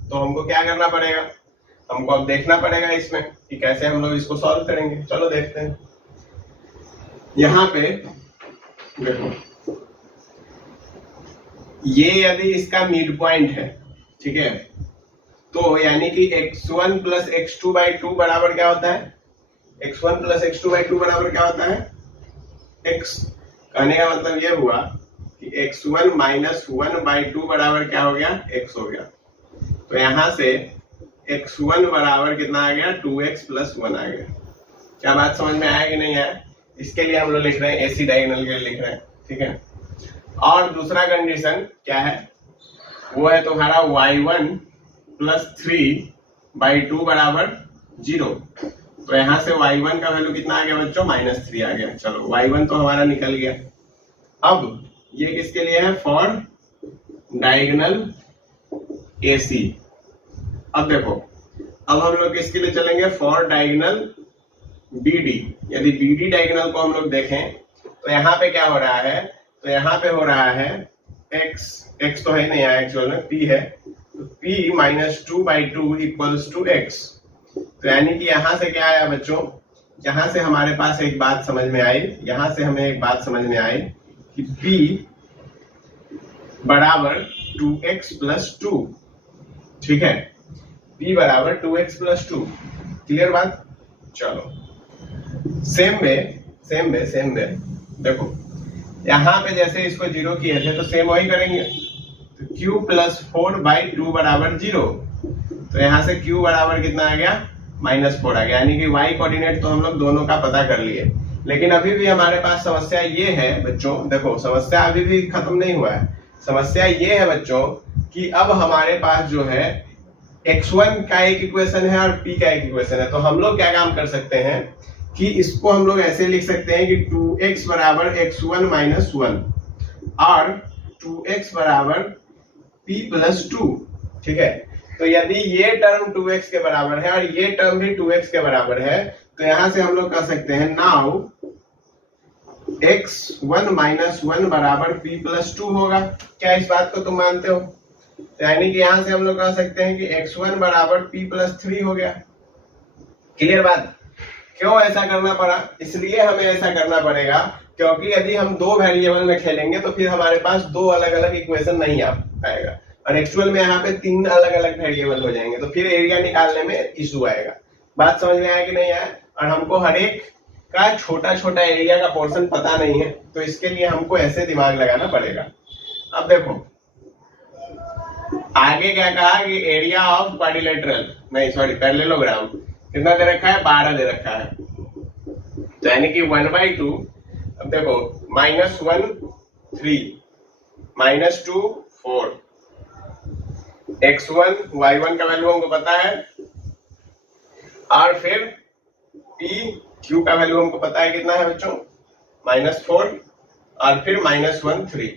तो हमको क्या करना पड़ेगा? हमको अब देखना पड़ेगा इसमें कि कैसे हम लोग इसको सॉल्व करेंगे। चलो देखते हैं। यहाँ पे देखो, ये यदि इसका मिड पॉइंट है, ठीक है, तो यानी कि x1 प्लस x2/2 बराबर क्या होता है? x1 प्लस x2/2 बराबर क्या होता है? x। कहने का मतलब ये हुआ कि x1 माइनस 1/2 बराबर क्या हो गया? x हो गया। तो यहां से x1 बराबर कितना आ गया? 2x प्लस 1 आ गया। क्या बात समझ में आया कि नहीं आया? इसके लिए हम लोग लिख रहे हैं, एसी डायगोनल के लिए लिख रहे हैं, ठीक है। और दूसरा कंडीशन क्या है? वो है तुम्हारा y1 प्लस 3/2 बराबर 0। तो यहां से y1 का वैल्यू कितना आ गया बच्चों? -3 आ गया। चलो y1 तो हमारा निकल गया। अब ये किसके लिए है? For diagonal AC। अब देखो, अब हम लोग किसके लिए चलेंगे? For diagonal BD। यदि BD डायगोनल को हम लोग देखें तो यहाँ पे क्या हो रहा है? तो यहाँ पे हो रहा है x तो है नहीं, यहाँ एक्चुअल में p है, तो p -2/2 इक्वल्स टू x। तो यानी कि यहाँ से क्या आया बच्चों? यहाँ से हमारे पास एक बात समझ में आई, यहाँ से हमें एक बात समझ में आई कि p बराबर 2x प्लस 2, ठीक है, p बराबर 2x प्लस 2। क्लियर बात? चलो सेम वे देखो, यहाँ पे जैसे इसको 0 किए थे तो सेम वही करेंगे। तो q प्लस 4/2 बराबर 0। तो यहाँ से q बराबर कितना आ गया? -4 आ गया। यानी कि y कोऑर्डिनेट तो हम लोग दोनों का पता कर लिए, लेकिन अभी भी हमारे पास समस्या ये है बच्चों, देखो समस्या अभी भी खत्म नहीं हुआ है। समस्या ये है बच्चों कि अब हमारे पास जो है x1 का एक इक्वेशन है और p का एक इक्वेशन है। तो हम लोग क्या काम कर सकते हैं कि इसको हम लोग ऐसे लिख सकते हैं कि 2x बराबर x1 माइनस 1 और 2x बराबर p प्लस 2, ठीक है। तो यदि ये टर्म 2x के बराबर है और ये टर्म भी 2x के बराबर है, तो यहां से हम लोग कह सकते हैं नाउ x1 माइनस 1 बराबर p प्लस 2 होगा। क्या इस बात को तुम मानते हो? तो यानी कि यहां से हम लोग कह सकते हैं कि x1 बराबर p प्लस 3 हो गया। क्लियर बात? क्यों ऐसा करना पड़ा? इसलिए हमें ऐसा करना पड़ेगा क्योंकि यदि हम दो वेरिएबल में खेलेंगे तो फिर हमारे पास दो अलग अलग इक्वेशन नहीं आ पाएगा, और एक्चुअल में यहाँ पे 3 अलग अलग वेरिएबल हो जाएंगे, तो फिर एरिया निकालने में इशू आएगा। बात समझ में आया कि नहीं आया? और हमको हर एक का छोटा छोटा एरिया का पोर्शन पता नहीं है, तो इसके लिए हमको ऐसे दिमाग लगाना पड़ेगा। अब देखो आगे क्या कहा कि एरिया ऑफ क्वाड्रिलेटरल, नहीं सॉरी पैरेललोग्राम कितना दे रखा है? 12 दे रखा है। तो यानी कि 1/2, अब देखो -1 3 -2 4, x1 y1 का वैल्यू हमको पता है, और फिर p q का वैल्यू हमको पता है कितना है बच्चों? -4 और फिर -1 3।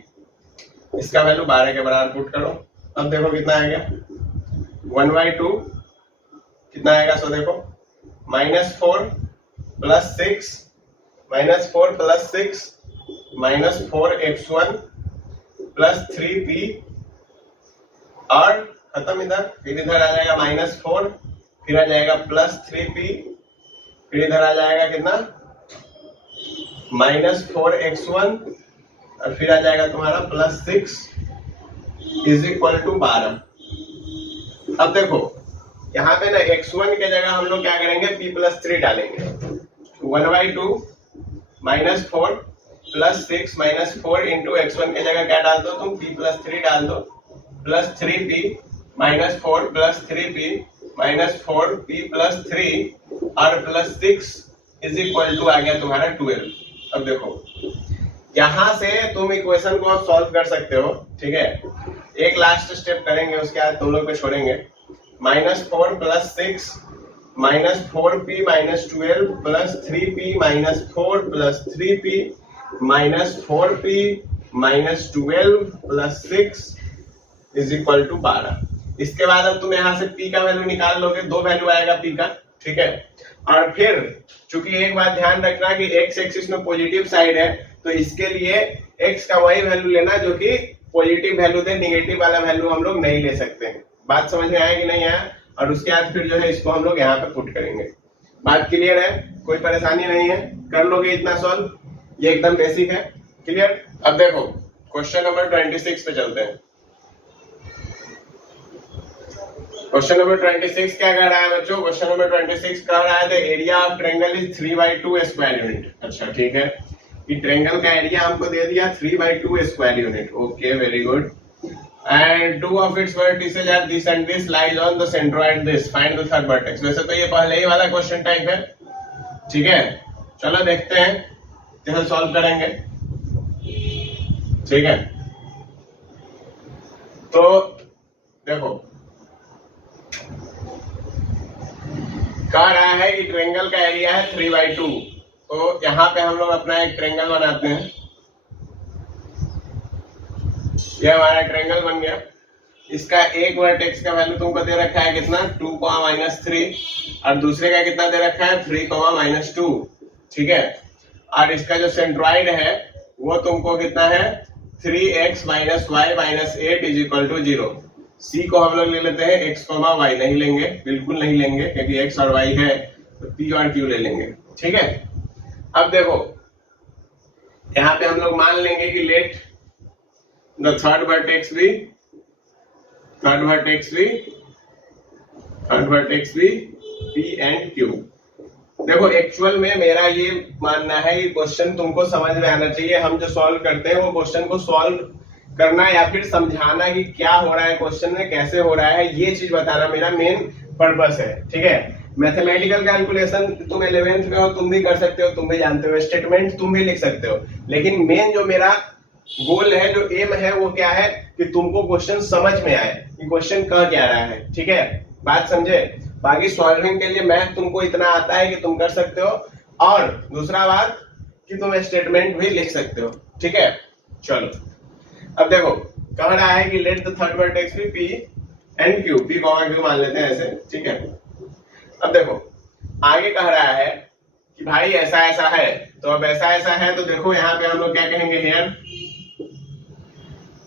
इसका वैल्यू 12 के बराबर पुट करो। अब देखो कितना आएगा? 1/2 कितना आएगा? सो देखो -4 plus 6 -4 plus 6 -4x1 plus 3p, और खत्म इधर। फिर इधर आ जाएगा -4, फिर आ जाएगा प्लस 3p, फिर इधर आ जाएगा कितना? -4x1 और फिर आ जाएगा तुम्हारा +6 इज इक्वल टू 12। अब देखो यहाँ पे ना x1 के जगह हम लोग क्या करेंगे, p+3 डालेंगे। 1/2 -4 +6 -4 इंटू x1 के जगह क्या डाल दो तुम, p+3 डाल दो, +3p -4 +3p -4p +3 और +6 इज इक्वल टू आ गया तुम्हारा 12। अब देखो यहां से तुम इक्वेशन को अब सॉल्व कर सकते हो, ठीक है। एक लास्ट स्टेप करेंगे, उसके बाद तुम लोग को छोड़ेंगे। -4 +6 -4p -12 +3p -4 +3p -4p -12 +6 is equal to 12। इसके बाद अब तुम यहाँ से p का वैल्यू निकाल लोगे, 2 वैल्यू आएगा p का, ठीक है। और फिर चूंकि एक बात ध्यान रखना कि x एक्सिस में पॉजिटिव साइड है, तो इसके लिए x का वही वैल्यू लेना जो कि पॉजिटिव वैल्यू दे, निगेटिव वाला वैल्यू हम लोग नहीं ले सकते हैं। बात समझ में आया कि नहीं आया? और उसके बाद फिर जो है इसको हम लोग यहाँ पे पुट करेंगे। बात क्लियर है? कोई परेशानी नहीं है? कर लोगे इतना सॉल्व? ये एकदम बेसिक है। क्लियर? अब देखो क्वेश्चन नंबर 26 पे चलते हैं। क्वेश्चन नंबर 26 क्या कह रहा है बच्चों? क्वेश्चन नंबर 26 कह रहा है the area of triangle is 3/2 square unit. अच्छा ठीक है, कि ट्रायंगल का एरिया हमको दे दिया 3/2 square unit. Okay, very good. And two of its vertices are this and this lies on the centroid this, find the third vertex. वैसे तो ये पहले ही वाला क्वेश्चन टाइप है, ठीक है। चलो देखते हैं कैसे सॉल्व करेंगे, ठीक है। तो देखो कह रहा है कि ट्रायंगल का एरिया है 3/2, तो यहाँ पे हम लोग अपना एक ट्रायंगल बनाते हैं। ये हमारा ट्रायंगल बन गया। इसका एक वर्टेक्स का वैल्यू तुमको दे रखा है कितना, 2, -3, और दूसरे का कितना दे रखा है 3, -2, ठीक है। और इसका जो सेंट्रॉइड है वो तुमको कितना है 3x - y - 8 is equal to 0। सी को हम लोग ले लेते हैं x, y नहीं लेंगे, बिल्कुल नहीं लेंगे, क्योंकि x और y है तो p और q ले लेंगे, ठीक है। अब देखो यहाँ पे हम लोग मान लेंगे कि let the third vertex be p and q। देखो एक्चुअल में मेरा ये मानना है कि क्वेश्चन तुमको समझ में आना चाहिए। हम जो सॉल्व करते हैं वो क्वेश्चन को सॉल्व करना या फिर समझाना कि क्या हो रहा है क्वेश्चन में, कैसे हो रहा है, ये चीज बताना मेरा मेन पर्पस है, ठीक है। मैथमेटिकल कैलकुलेशन तुम 11th में हो, तुम भी कर सकते हो, तुम भी जानते हो, स्टेटमेंट तुम भी लिख सकते हो, लेकिन मेन जो मेरा गोल है, जो एम है, वो क्या है कि तुमको क्वेश्चन समझ में आए कि क्वेश्चन कह क्या रहा है, ठीक है। बात समझे? बाकी सॉल्विंग के लिए मैथ तुमको इतना आता है कि तुम कर सकते हो, और दूसरा बात कि तुम स्टेटमेंट भी लिख सकते हो, ठीक है। चलो अब देखो कह रहा है कि let the third vertex be p and q, p, q मान लेते हैं ऐसे, ठीक है। अब देखो आगे कह रहा है कि भाई ऐसा ऐसा है, तो अब ऐसा ऐसा है तो देखो यहाँ पे हम लोग क्या कहेंगे, हेयर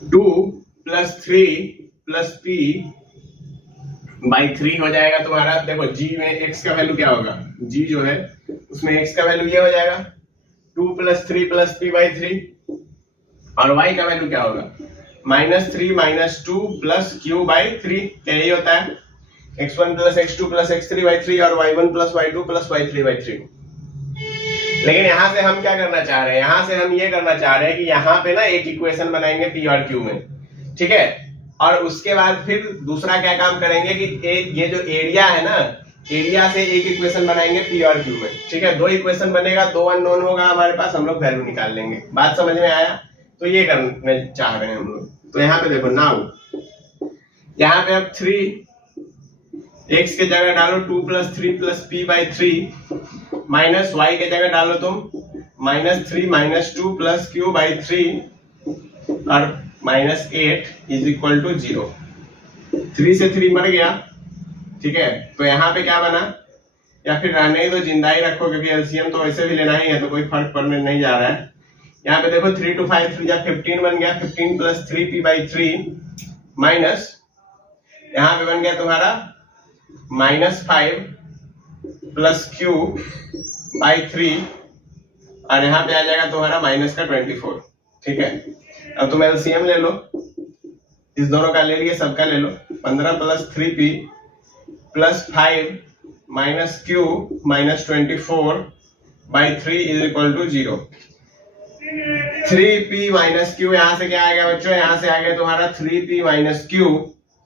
2 + 3 + p/3 हो जाएगा तुम्हारा। देखो g में x का वैल्यू क्या होगा, g जो है उसमें x का वैल्यू ये हो जाएगा 2 + 3 + p/3, और y का वैल्यू क्या होगा -3 - 2 + q/3, क्या यही होता है x1 + x2 + x3/3 और y1 + y2 + y3/3। लेकिन यहां से हम क्या करना चाह रहे हैं, यहां से हम ये करना चाह रहे हैं कि यहाँ पे ना एक इक्वेशन बनाएंगे p और q में, ठीक है। और उसके बाद फिर दूसरा क्या काम करेंगे कि ये जो एरिया है ना, एरिया से एक इक्वेशन बनाएंगे p और q में, ठीक है। 2 इक्वेशन बनेगा, 2 अननोन होगा हमारे पास, हम लोग वैल्यू निकाल लेंगे। बात समझ में आया? तो ये करने चाह रहे हैं हम लोग। तो यहाँ पे देखो नाउ, यहाँ पे अब 3 x के जगह डालो 2 + 3 + p/3 माइनस y के जगह डालो तुम -3 - 2 + q/3 और -8 इज इक्वल टू 0। 3 से 3 मर गया, ठीक है। तो यहाँ पे क्या बना, या फिर रहने ही तो जिंदा ही रखो, क्योंकि एलसीएम तो वैसे भी लेना ही है, तो कोई फर्क पड़ने नहीं जा रहा है। यहाँ पे देखो 3 × 5 3 = 15 बन गया, 15 + 3p/3 माइनस यहाँ पे बन गया तुम्हारा -5 + q/3 और यहाँ पे आ जाएगा तुम्हारा माइनस का 24। ठीक है, अब तुम एलसीएम ले लो, इस दोनों का ले लिए, सबका ले लो। 15 plus 3p plus 5 minus q minus 24 by 3 is equal to 0। 3p minus q, यहाँ से क्या आ गया बच्चों, यहाँ से आ गया तुम्हारा 3p माइनस q।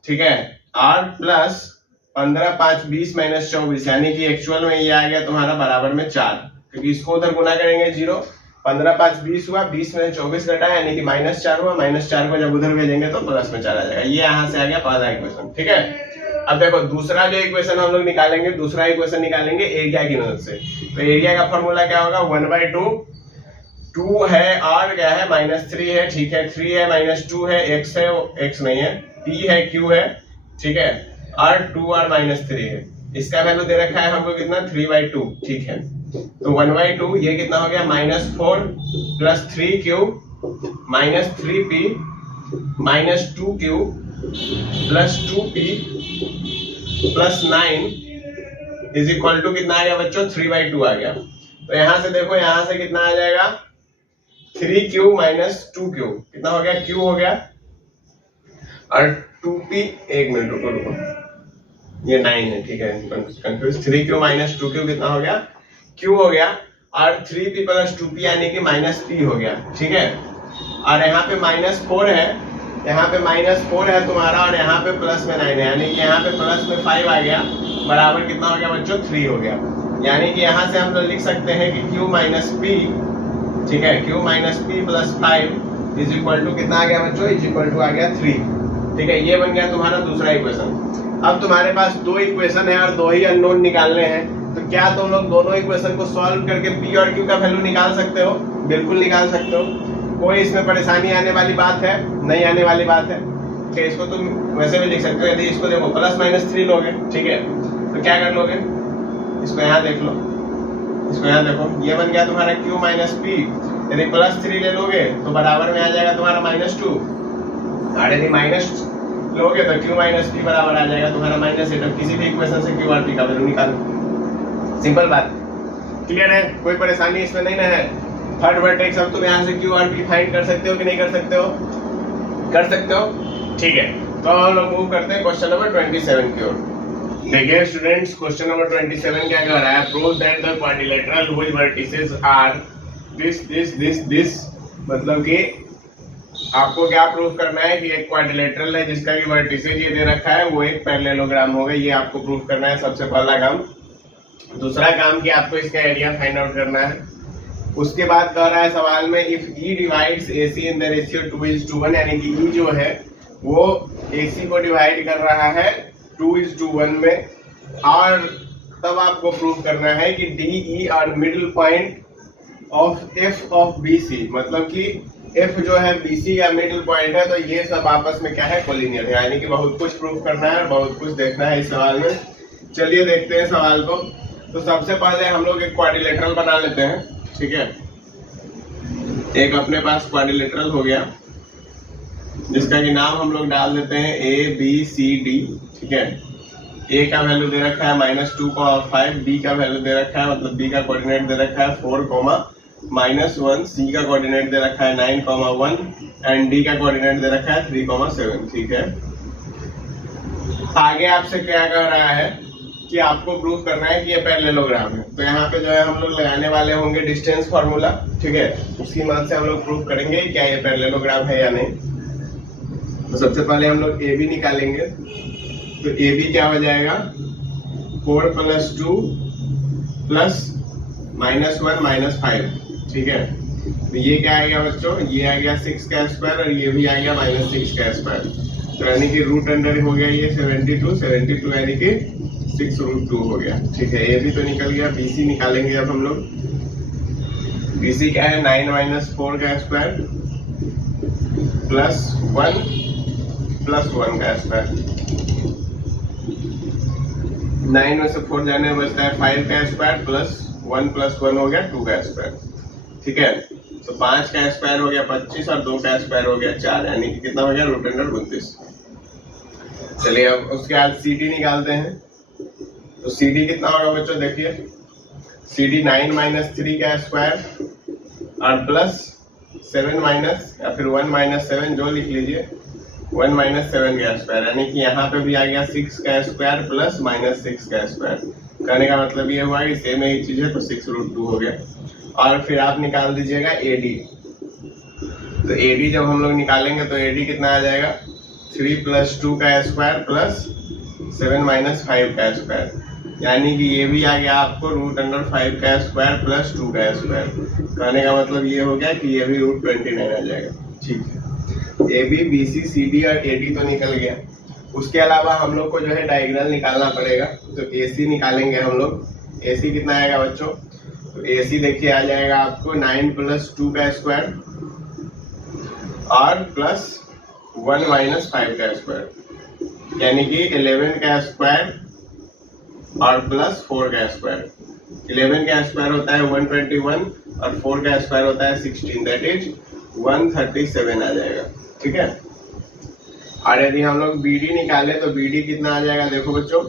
ठीक है, r प्लस 15 5 20 माइनस 24, यानी कि एक्चुअल में ये आ गया तुम्हारा बराबर में 4, क्योंकि इसको उधर गुना करेंगे 0। 15 5 20 हुआ, 20 में 24 घटा, यानी कि -4 हुआ। -4 को जब उधर भेजेंगे तो प्लस में 4 आ जाएगा। ये यहाँ से आ गया पहला इक्वेशन। ठीक है, अब देखो दूसरा जो इक्वेशन हम लोग निकालेंगे, दूसरा इक्वेशन निकालेंगे एरिया की मदद से। तो एरिया का फॉर्मूला क्या होगा, 1/2। 2 है और क्या है, -3 है। ठीक है, 3 है, -2 है, x है, x नहीं है, p है, q है। ठीक है, और 2 और -3 है। इसका वैल्यू दे रखा है हमको कितना, 3/2। ठीक है, तो 1/2 ये कितना हो गया, -4 plus 3q minus 3p minus 2q plus 2p plus 9 is equal to कितना आ गया बच्चों, 3/2 आ गया। तो यहां से देखो, यहां से कितना आ जाएगा, 3q माइनस 2q कितना हो गया, q हो गया, और 2p, एक मिनट रुको, ये 9 है। ठीक है, कंफ्यूज। 3q माइनस 2q कितना हो गया, q हो गया, और 3p प्लस 2p यानी कि -p हो गया। ठीक है, और यहाँ पे -4 है, यहाँ पे -4 है तुम्हारा, और यहाँ पे प्लस में 9 है, यानी कि यहाँ पे प्लस में 5 आ गया, बराबर कितना हो गया बच्चों, 3 हो गया। यानी कि यहाँ से हम लोग लिख सकते हैं कि q माइनस p, ठीक है, q minus p plus 5 is equal to कितना आ गया बच्चों, इज इक्वल टू आ गया 3। ठीक है, ये बन गया तुम्हारा दूसरा इक्वेशन। अब तुम्हारे पास दो इक्वेशन है और दो ही अननोन निकालने हैं, तो क्या तुम लोग दोनों इक्वेशन को सॉल्व करके p और q का वैल्यू निकाल सकते हो? बिल्कुल निकाल सकते हो, कोई इसमें परेशानी आने वाली बात है नहीं, आने वाली बात है। कि इसको तुम वैसे भी लिख सकते हो, यदि इसको देखो +-3 लोगे, ठीक है, तो क्या कर लोगे, इसको यहाँ देख लो, इसको यहाँ देखो, ये बन गया तुम्हारा q माइनस p। यदि +3 ले लोगे तो बराबर में आ जाएगा तुम्हारा -2, और यदि माइनस लोगे तो q माइनस p बराबर आ जाएगा तुम्हारा -8। किसी भी इक्वेशन से q और p का वैल्यू निकालो, सिंपल बात। क्लियर है, कोई परेशानी इसमें नहीं ना है। थर्ड वर्टेक्स अब तुम यहाँ से q और p फाइंड कर सकते हो कि नहीं कर सकते हो? कर सकते हो, ठीक है। तो हम लोग मूव करते हैं क्वेश्चन नंबर 27 की ओर। देखिए स्टूडेंट्स, क्वेश्चन नंबर 27 क्या कह रहा है, prove that the quadrilateral which vertices are this, मतलब कि आपको क्या प्रूफ करना है कि एक क्वाड्रिलेटरल है जिसका कि वर्टिसेस ये दे रखा है, वो एक पैरेललोग्राम होगा। ये आपको प्रूफ करना है, सबसे पहला काम। दूसरा काम कि आपको इसका एरिया फाइंड आउट करना है। उसके बाद कह रहा है सवाल में, if E divides AC in the ratio 2:1, यानी कि E जो है वो AC को डिवाइड कर रहा है 2:1 में, और तब आपको प्रूफ करना है कि DE और middle point of F of BC, मतलब कि F जो है BC का मिडिल पॉइंट है, तो ये सब आपस में क्या है, कोलिनियर है। यानी कि बहुत कुछ प्रूफ करना है, बहुत कुछ देखना है इस सवाल में। चलिए देखते हैं सवाल को। तो सबसे पहले हम लोग एक क्वाड्रिलेटरल बना लेते हैं, ठीक है। एक अपने पास क्वाड्रिलेटरल हो गया जिसका कि नाम हम लोग डाल देते हैं ABCD, ठीक है। A का वैल्यू दे रखा है -2,5, B का वैल्यू दे रखा है, मतलब B का कोऑर्डिनेट दे रखा है 4,-1, C का कोऑर्डिनेट दे रखा है 9,1 एंड D का कोऑर्डिनेट दे रखा है 3,7, ठीक है। आगे आपसे क्या कह रहा है कि आपको प्रूफ करना है कि ये पैरेललोग्राम है। तो यहाँ पे जो है हम लोग लगाने वाले होंगे डिस्टेंस फार्मूला, ठीक है। उसकी मदद से हम लोग प्रूफ करेंगे क्या ये पैरेललोग्राम है या नहीं। तो सबसे पहले हम लोग AB निकालेंगे। तो AB क्या हो जाएगा, 4 + 2 + -1 - 5, ठीक है। तो ये क्या आ गया बच्चों, ये आ गया 6 का स्क्वायर, और ये भी आ गया -6 का स्क्वायर। तो यानी कि रूट अंडर हो गया ये 72 यानी कि 6√2 हो गया, ठीक है। ये भी तो निकल गया। BC निकालेंगे अब हम लोग। BC क्या है, 9 - 4 का स्क्वायर प्लस 1 + 1 का स्क्वायर। 9 में से 4 जाने में बचता है 5 का स्क्वायर प्लस 1 + 1 हो गया 2 का स्क्वायर, ठीक है। तो 5 का स्क्वायर हो गया 25 और 2 का स्क्वायर हो गया 4, यानी कि कितना हो गया, रूट अंडर 32। चलिए अब उसके बाद CD निकालते हैं। तो CD कितना होगा बच्चों, देखिए CD 9 - 3 का स्क्वायर और प्लस 7 माइनस या फिर 1 माइनस 7 जो लिख लीजिए 1 माइनस 7 का स्क्वायर, यानी कि यहाँ पे भी आ गया 6 का स्क्वायर प्लस माइनस 6 का स्क्वायर। कहने का मतलब ये हुआ कि सेम ही चीज है तो 6√2 हो गया। और फिर आप निकाल दीजिएगा एडी। तो एडी जब हम लोग निकालेंगे तो एडी कितना आ जाएगा 3 प्लस 2 का स्क्वायर प्लस 7 माइनस 5 का स्क्वायर, यानी कि ये भी आ गया आपको √5 का स्क्वायर प्लस 2 का स्क्वायर। कहने का मतलब ये हो गया कि ये भी √29 आ जाएगा। ठीक है, A B B C C D और ए डी तो निकल गया। उसके अलावा हम लोग को जो है डायगोनल निकालना पड़ेगा। तो ए सी निकालेंगे हम लोग। ए सी कितना आएगा बच्चों? तो ए सी देखिए आ जाएगा आपको 9 प्लस 2 का स्क्वायर और प्लस 1 माइनस 5 का स्क्वायर, यानी कि 11 का स्क्वायर और प्लस 4 का स्क्वायर। 11 का स्क्वायर होता है 121 और 4 का स्क्वायर होता है 16, दैट इज 137 आ जाएगा। ठीक है, और यदि हम लोग बी डी निकाले तो बी डी कितना आ जाएगा? देखो बच्चों,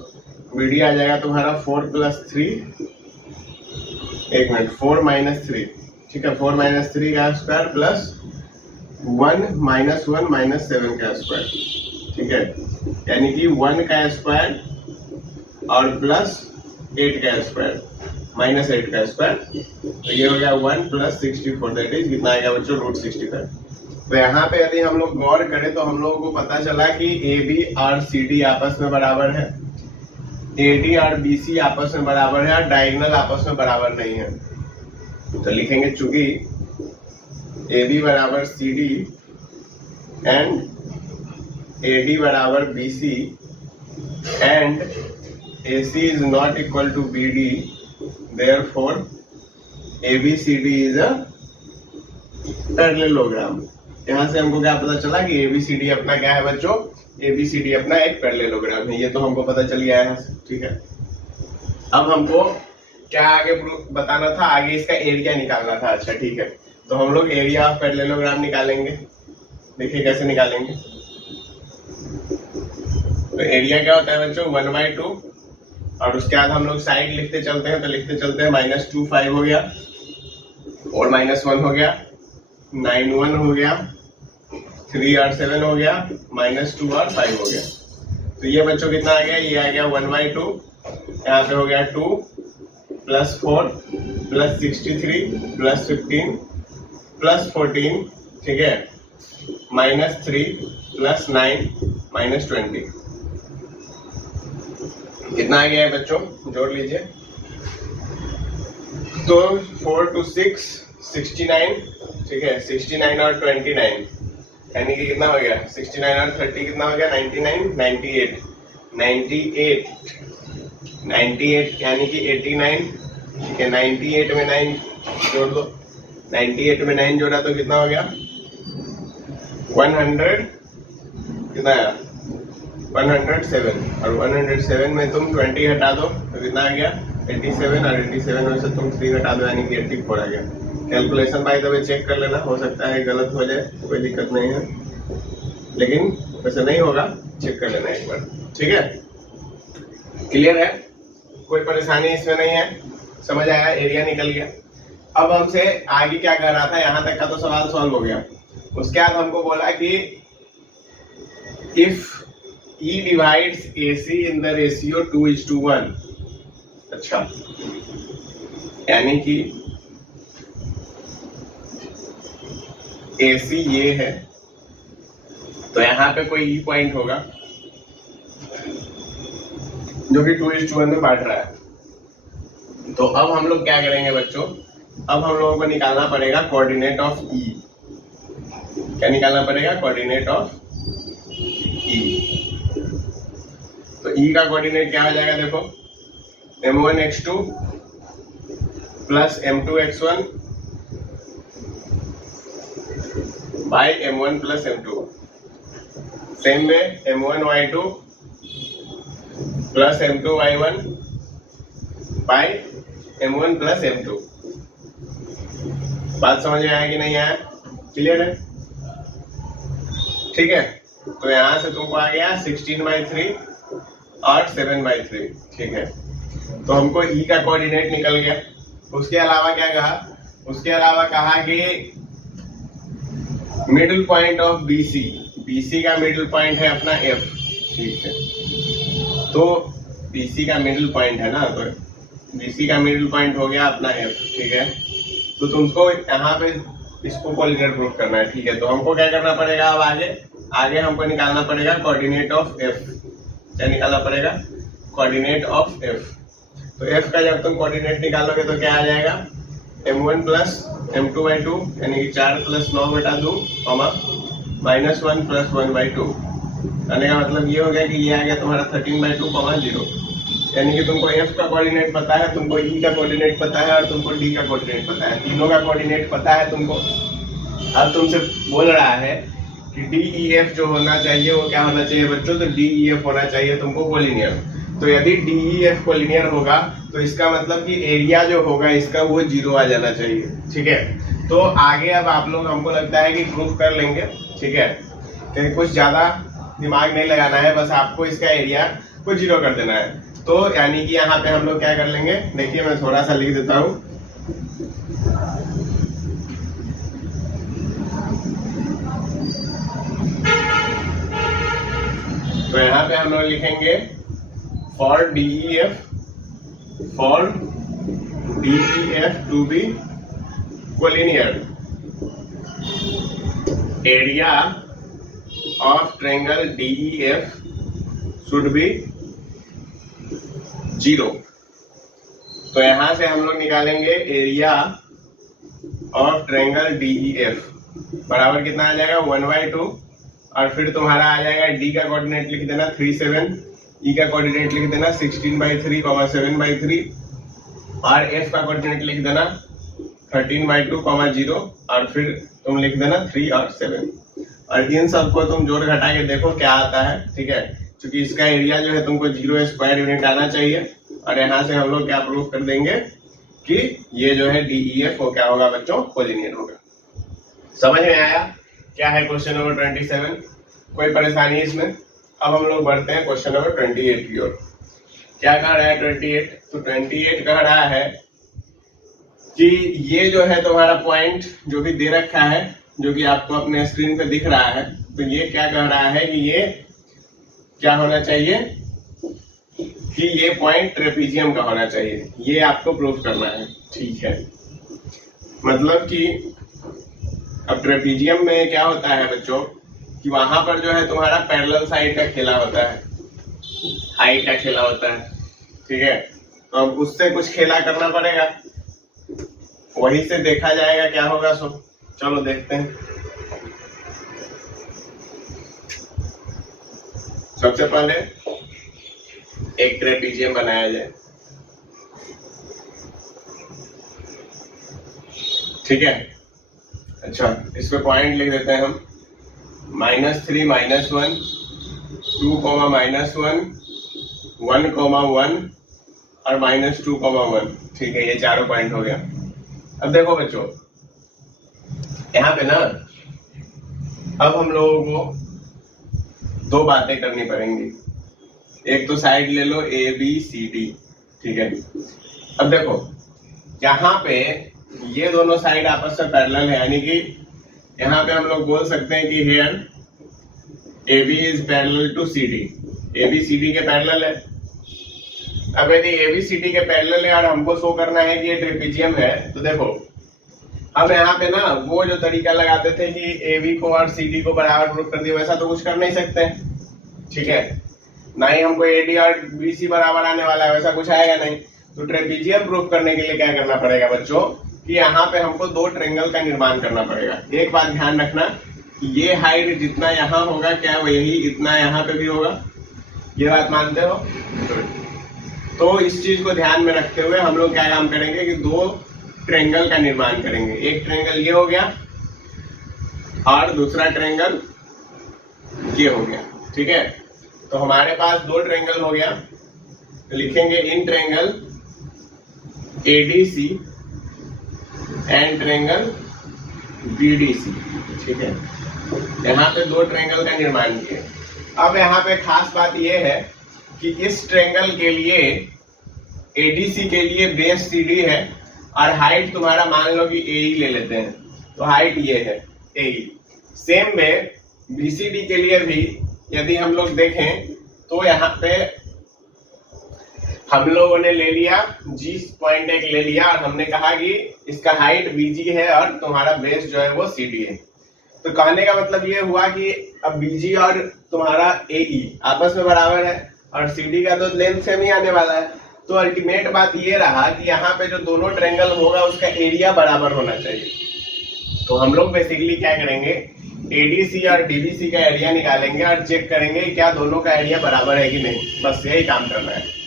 बी डी आ जाएगा तुम्हारा 4 प्लस 3, 4 माइनस 3। ठीक है, 4 माइनस 3 का स्क्वायर प्लस 1 माइनस 1 माइनस 7 का स्क्वायर। ठीक है, यानी कि 1 का स्क्वायर और प्लस 8 का स्क्वायर माइनस 8 का स्क्वायर। तो ये हो गया 1 प्लस 64, दैट इज कितना आएगा बच्चों? √65। तो यहाँ पे यदि हम लोग गौर करें तो हम लोगों को पता चला कि ए बी और सी डी आपस में बराबर है, ए डी और बी सी आपस में बराबर है और डायगोनल आपस में बराबर नहीं है। तो लिखेंगे चूंकि ए बी बराबर C D and A D बराबर B C and A C is not equal to B D, therefore A B C D is a parallelogram. यहाँ से हमको क्या पता चला कि एबीसीडी अपना क्या है बच्चों? एबीसीडी अपना एक पैरेललोग्राम है। ये तो हमको पता चल गया है। ठीक है, अब हमको क्या आगे प्रूफ बताना था? आगे इसका एरिया निकालना था। अच्छा ठीक है, तो हम लोग एरिया ऑफ पैरेललोग्राम निकालेंगे। देखिए कैसे निकालेंगे। तो एरिया क्या होता है बच्चों? 1/2 और उसके बाद हम लोग साइड लिखते चलते हैं। तो लिखते चलते हैं -2 5 हो गया और -1 हो गया, 9 1 हो गया, 3 और 7 हो गया, -2 और 5 हो गया। तो ये बच्चों कितना आ गया? ये आ गया 1/2, यहाँ पे हो गया 2 प्लस 4 प्लस 63 प्लस 15 प्लस 14, ठीक है, -3 प्लस 9 -20। कितना आ गया है बच्चों? जोड़ लीजिए। तो 4 to 6 69, ठीक है, 69 और 29 यानी कि कितना हो गया? 69 और 30 कितना हो गया? 99 98 98 98 यानी कि 89। ठीक है, 98 में 9 जोड़ दो। 98 में 9 जोड़ा तो कितना हो गया? 100 कितना आया? 107 और 107 में तुम 20 हटा दो तो कितना आ गया? 87 और 87 में से तुम 3 हटा दो यानी कि 84 आ गया। कैलकुलेशन भाई तभी चेक कर लेना, हो सकता है गलत हो जाए, कोई दिक्कत नहीं है, लेकिन वैसे नहीं होगा, चेक कर लेना एक बार। ठीक है, क्लियर है? कोई परेशानी इसमें नहीं है, समझ आया? एरिया निकल गया। अब हमसे आगे क्या कर रहा था? यहाँ तक का तो सवाल सॉल्व हो गया। उसके बाद हमको बोला कि if E divides AC in the ratio 2:1। अच्छा, यानी कि AC ये है तो यहाँ पे कोई E पॉइंट होगा जो कि 2:1 में बांट रहा है। तो अब हम लोग क्या करेंगे बच्चों? अब हम लोगों को निकालना पड़ेगा कोऑर्डिनेट ऑफ E। क्या निकालना पड़ेगा? Coordinate of E। तो E का कोऑर्डिनेट क्या हो जाएगा? देखो, m1x2 plus m2x1 by m1 plus m2। Same में m1y2 plus m2y1 by m1 plus m2। बात समझ में आया कि नहीं आया? क्लियर है? ठीक है, तो यहां से तुमको आ गया 16/3 और 7/3। ठीक है, तो हमको E का कोऑर्डिनेट निकल गया। उसके अलावा क्या कहा उसके अलावा कहा कि middle point of BC, BC का मिडिल पॉइंट है अपना एफ, ठीक है, तो बीसी का मिडिल पॉइंट है ना, तो बीसी का मिडिल पॉइंट हो गया अपना एफ, ठीक है। तो तुमको यहाँ पे इसको कोऑर्डिनेट प्रूफ करना है, ठीक है। तो हमको क्या करना पड़ेगा, अब आगे हमको निकालना पड़ेगा कोऑर्डिनेट ऑफ एफ। क्या निकालना पड़ेगा, कोऑर्डिनेट ऑफ एफ। तो एफ का जब तुम कोऑर्डिनेट निकालोगे तो क्या आ जाएगा, m1 प्लस m2/2 यानी कि 4 प्लस 9/2 -1 प्लस 1/2। कहने का मतलब ये हो गया कि ये आ गया तुम्हारा 13/2 0, यानी कि तुमको एफ का कोऑर्डिनेट पता है, तुमको ई का कोऑर्डिनेट पता है और तुमको डी का कोऑर्डिनेट पता है, तीनों का कोऑर्डिनेट पता है तुमको। अब तुमसे बोल रहा है कि डी ई एफ जो होना चाहिए वो क्या होना चाहिए बच्चों, तो डी ई एफ होना चाहिए तुमको कोलिनियर। तो यदि डी ई एफ कोलिनियर होगा तो इसका मतलब कि एरिया जो होगा इसका वो 0 आ जाना चाहिए, ठीक है। तो आगे अब आप लोग हमको लगता है कि प्रूफ कर लेंगे, ठीक है, क्योंकि कुछ ज्यादा दिमाग नहीं लगाना है, बस आपको इसका एरिया को 0 कर देना है। तो यानी कि यहाँ पे हम लोग क्या कर लेंगे, देखिए मैं थोड़ा सा लिख देता हूँ। तो यहाँ पे हम लोग लिखेंगे for DEF to be collinear, area of triangle DEF should be 0। तो यहां से हम लोग निकालेंगे एरिया ऑफ ट्रायंगल डीईएफ बराबर कितना आ जाएगा, 1/2, और फिर तुम्हारा आ जाएगा डी का कोऑर्डिनेट लिख देना 37, ई का कोऑर्डिनेट लिख देना 16/3, 7/3, और एफ का कोऑर्डिनेट लिख देना 13/2, 0, और फिर तुम लिख देना 3 और 7, और इन सबको तुम जोड़ घटा के देखो क्या आता है, ठीक है। क्योंकि इसका एरिया जो है तुमको 0 स्क्वायर यूनिट आना चाहिए, और यहाँ से हम लोग क्या प्रूफ कर देंगे कि ये जो है डीईएफ वो क्या होगा बच्चों, कोलिनियर होगा। समझ में आया क्या है क्वेश्चन नंबर 27? कोई परेशानी इसमें? अब हम लोग बढ़ते हैं क्वेश्चन नंबर 28 की ओर। क्या कह रहा है 28? तो 28 कह रहा है कि ये जो है तुम्हारा पॉइंट जो भी दे रखा है, जो कि आपको अपने स्क्रीन पे दिख रहा है, तो ये क्या कह रहा है कि ये क्या होना चाहिए कि ये पॉइंट ट्रेपीजियम का होना चाहिए। ये आपको प्रूफ करना है, ठीक है। मतलब कि अब ट्रेपीजियम में क्या होता है बच्चों कि वहां पर जो है तुम्हारा पैरेलल साइड का खेला होता है, हाइट का खेला होता है, ठीक है। तो अब उससे कुछ खेला करना पड़ेगा, वही से देखा जाएगा क्या होगा। सो चलो देखते हैं। सबसे पहले एक ट्रेपीजियम बनाया जाए, ठीक है। अच्छा, इस पे पॉइंट लिख देते हैं हम -3, -1, 2, -1, 1, 1 और -2, 1, ठीक है। ये चारों पॉइंट हो गया। अब देखो बच्चों यहाँ पे ना, अब हम लोगों को दो बातें करनी पड़ेंगी। एक तो साइड ले लो ABCD, ठीक है। अब देखो यहाँ पे ये दोनों साइड आपस में पैरेलल है, यानी कि यहाँ पे हम लोग बोल सकते हैं कि here AB is parallel to CD, AB CD के पैरेलल है। अब यदि AB CD के पैरेलल है और हमको शो करना है कि ये ट्रेपीजियम है, तो देखो अब यहाँ पे ना वो जो तरीका लगाते थे कि AB को और CD को बराबर प्रूफ कर दिया, वैसा तो कुछ कर नहीं सकते, ठीक है। ना ही हमको AD और BC बराबर आने वाला है, वैसा कुछ आएगा नहीं। तो ट्रेपीजियम प्रूफ करने के लिए क्या करना पड़ेगा बच्चों कि यहाँ पे हमको दो ट्रायंगल का निर्माण करना पड़ेगा। एक बात ध्यान रखना, ये हाइट जितना यहाँ होगा क्या वही इतना यहाँ पे भी होगा, ये बात मानते हो? तो इस चीज को ध्यान में रखते हुए हम लोग क्या काम करेंगे कि दो ट्रायंगल का निर्माण करेंगे। एक ट्रायंगल ये हो गया और दूसरा ट्रायंगल ये हो गया, ठीक है। तो हमारे पास दो ट्रायंगल हो गया, तो लिखेंगे in triangle ADC and triangle BDC, ठीक है। यहाँ पे दो ट्रायंगल का निर्माण किए। अब यहाँ पे खास बात यह है कि इस ट्रायंगल के लिए ADC के लिए बेस CD है और हाइट तुम्हारा मान लो कि ए ले लेते हैं, तो हाइट ये है ए। सेम वे बीसीडी के लिए भी यदि हम लोग देखें तो यहाँ पे हम लोगों ने ले लिया G.1 ले लिया और हमने कहा कि इसका हाइट बीजी है और तुम्हारा बेस जो है वो सीडी है। तो कहने का मतलब ये हुआ कि अब बीजी और तुम्हारा एई आपस में बराबर है और सीडी का तो लेंथ सेम ही आने वाला है। तो अल्टीमेट बात ये रहा कि यहाँ पे जो दोनों ट्रायंगल होगा उसका एरिया बराबर होना चाहिए। तो हम लोग बेसिकली क्या करेंगे, एडीसी और डीबीसी का एरिया निकालेंगे और चेक करेंगे क्या दोनों का एरिया बराबर है कि नहीं, बस यही काम करना है।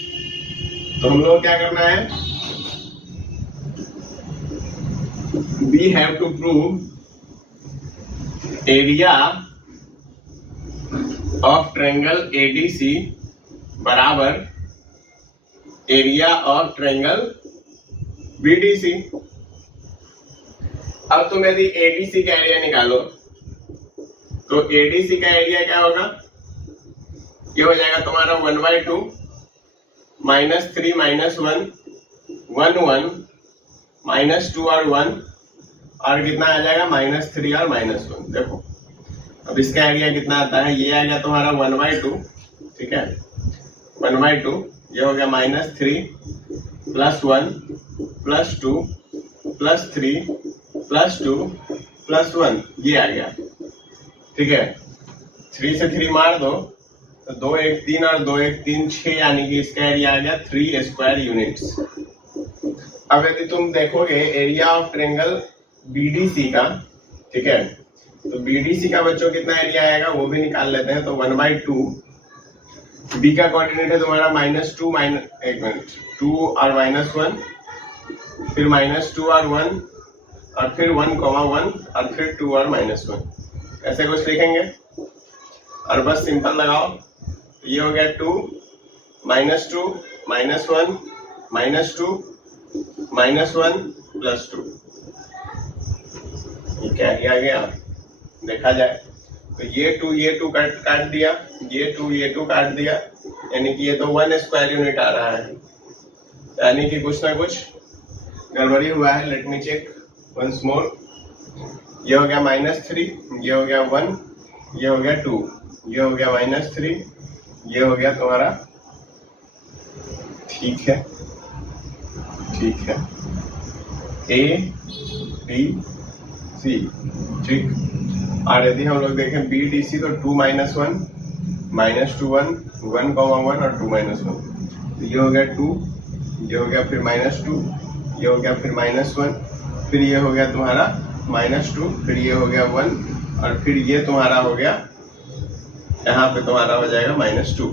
तो हम लोग क्या करना है, we have to prove area of triangle ADC बराबर एरिया ऑफ ट्रायंगल बीडीसी। अब तुम यदि एडीसी का एरिया निकालो तो एडीसी का एरिया क्या होगा, ये हो जाएगा तुम्हारा 1/2 -3 -1 1 1 -2 और 1 और कितना आ जाएगा -3 और -1। देखो अब इसका एरिया कितना आता है, ये आ गया तुम्हारा 1/2, ठीक है 1/2, ये हो गया -3 +1 +2 +3 +2 +1, ये आ गया, ठीक है। 3 से 3 मार दो तो 2 1 3 और 2 1 3 6, यानी कि इसका एरिया आ गया 3 स्क्वायर यूनिट्स। अब यदि तुम देखोगे एरिया ऑफ ट्रायंगल बीडीसी का, ठीक है, तो बीडीसी का बच्चों कितना एरिया आएगा वो भी निकाल लेते हैं। तो 1/2, बी का कोऑर्डिनेट है तुम्हारा -2 और -1, फिर -2 और 1 और फिर 1, 1 और फिर 2 और -1, ऐसे कुछ लिखेंगे और बस सिंपल लगाओ। तो ये हो गया 2 -2 -1 -2 -1 +2, ये क्या आ गया देखा जाए तो ये 2 काट दिया, ये 2 काट दिया, यानी कि ये तो 1 स्क्वायर यूनिट आ रहा है, यानी कि कुछ ना कुछ गड़बड़ी हुआ है। Let me check once more. ये हो गया -3, ये हो गया 1, ये हो गया 2, ये हो गया -3, ये हो गया तुम्हारा, ठीक है A B C, ठीक। और यदि हम लोग देखें BDC तो 2 -1 -2 1 1, 1 और 2 -1, तो ये हो गया 2, ये हो गया फिर -2, ये हो गया फिर -1, फिर ये हो गया तुम्हारा -2, फिर ये हो गया 1 और फिर ये तुम्हारा हो गया यहाँ पे तुम्हारा हो जाएगा -2,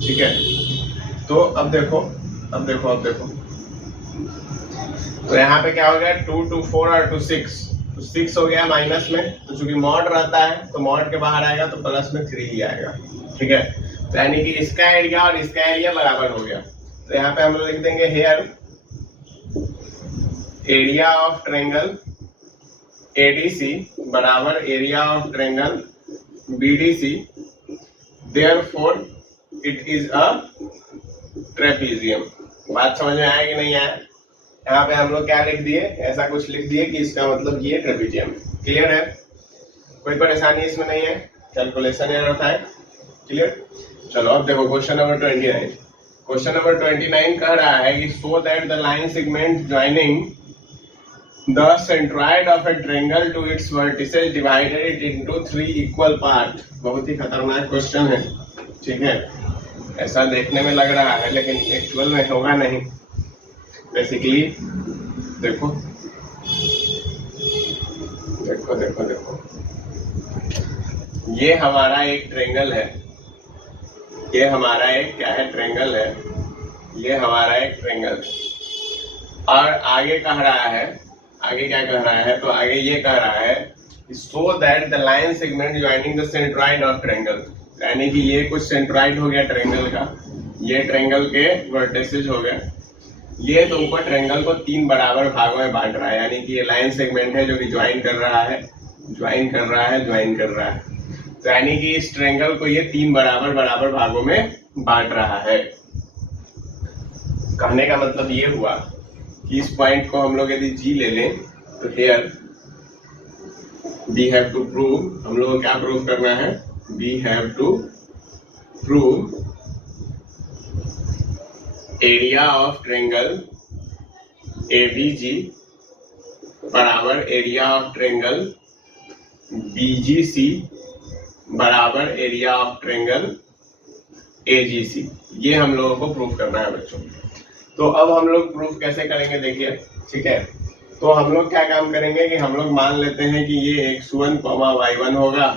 ठीक है। तो अब देखो तो यहाँ पे क्या हो गया 2 2 4 और 2 6, तो 6 हो गया माइनस में, तो चूंकि मॉड रहता है तो मॉड के बाहर आएगा तो प्लस में 3 ही आएगा, ठीक है। तो यानी कि इसका एरिया और इसका एरिया बराबर हो गया। तो यहाँ पे हम लोग लिख देंगे here area of triangle ADC बराबर area of triangle B D C, therefore it is a trapezium. बात समझ में आया कि नहीं आया? यहाँ पे हम लोग क्या लिख दिए, ऐसा कुछ लिख दिए कि इसका मतलब ये ट्रेपेजियम। क्लियर है? कोई परेशानी इसमें नहीं है, कैलकुलेशन एरर था, क्लियर। चलो अब देखो क्वेश्चन नंबर 29। क्वेश्चन नंबर 29 कह रहा है कि so that the line segment joining the centroid of a triangle to its vertices divided it into 3 equal part. बहुत ही खतरनाक क्वेश्चन है, ठीक है। ऐसा देखने में लग रहा है लेकिन एक्चुअल में होगा नहीं। बेसिकली देखो देखो देखो देखो, ये हमारा एक ट्रायंगल है, ये हमारा एक क्या है, ट्रायंगल है, ये हमारा एक ट्रायंगल। और आगे कह रहा है, आगे क्या कह रहा है, तो आगे ये कह रहा है सो that the line segment joining the centroid of triangle, यानी कि ये कुछ सेंट्रॉइड हो गया ट्रायंगल का, ये ट्रायंगल के वर्टिसेस हो गए, ये तुमको ट्रायंगल को 3 बराबर भागों में बांट रहा है। यानी कि ये लाइन सेगमेंट है जो कि ज्वाइन कर रहा है, ज्वाइन कर रहा है, ज्वाइन कर रहा है। तो यानी कि इस ट्रायंगल को ये 3 बराबर बराबर भागों में बांट रहा है। कहने का मतलब ये हुआ कि इस पॉइंट को हम लोग यदि G ले लें तो here we have to prove, हम लोग को क्या प्रूव करना है, we have to prove area of triangle ABG बराबर एरिया ऑफ ट्रायंगल BGC बराबर एरिया ऑफ ट्रायंगल AGC। ये हम लोगों को प्रूफ करना है बच्चों। तो अब हम लोग प्रूफ कैसे करेंगे देखिए, ठीक है। तो हम लोग क्या काम करेंगे कि हम लोग मान लेते हैं कि ये x1, y1 होगा,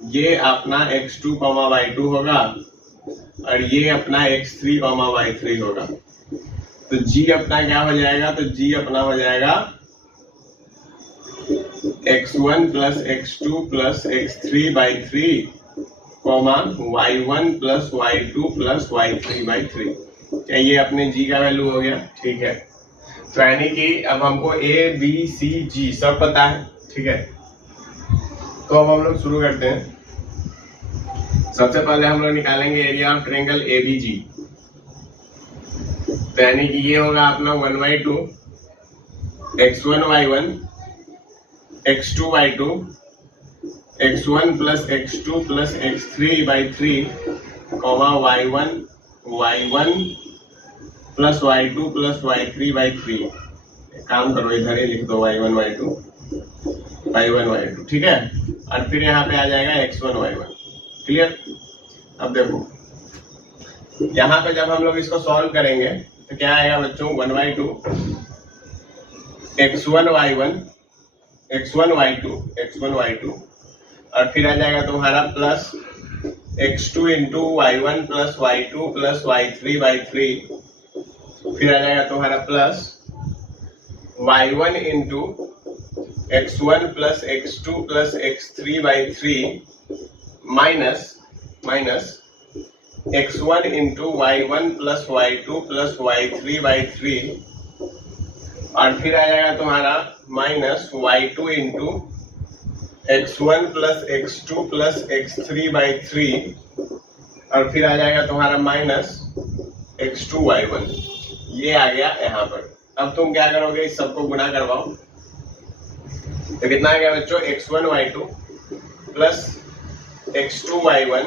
ये अपना x2, y2 होगा और ये अपना x3, y3 होगा। तो G अपना क्या हो जाएगा, तो G अपना हो जाएगा x1 plus x2 plus x3 by 3 y1 plus y2 plus y3 by 3। क्या ये अपने G का वैल्यू हो गया, ठीक है। तो यानी कि अब हमको A B C G सब पता है, ठीक है। तो अब हम लोग शुरू करते हैं। सबसे पहले हम लोग निकालेंगे एरिया ऑफ ट्रायंगल ABG। तो यानी कि ये होगा अपना 1/2 x1 y1 x2 y2 x1 plus x2 plus x3 by 3 y1 plus y2 plus y3 by 3। काम करो इधर ही लिख दो y1 y2, ठीक है। और फिर यहाँ पे आ जाएगा x1 y1, क्लियर। अब देखो यहाँ पे जब हम लोग इसको सॉल्व करेंगे तो क्या आएगा बच्चों, 1/2 x1 y1 x1 y2 और फिर आ जाएगा तुम्हारा plus x2 into y1 plus y2 plus y3 by 3, फिर आ जाएगा तुम्हारा plus y1 into x1 plus x2 plus x3 by 3 minus x1 into y1 plus y2 plus y3 by 3 और फिर आ जाएगा तुम्हारा minus y2 into x1 plus x2 plus x3 by 3 और फिर आ जाएगा तुम्हारा माइनस x2 y1। ये आ गया यहाँ पर। अब तुम क्या करोगे, इस सबको गुना करवाओ तो कितना आ गया बच्चों, x1 y2 plus x2 y1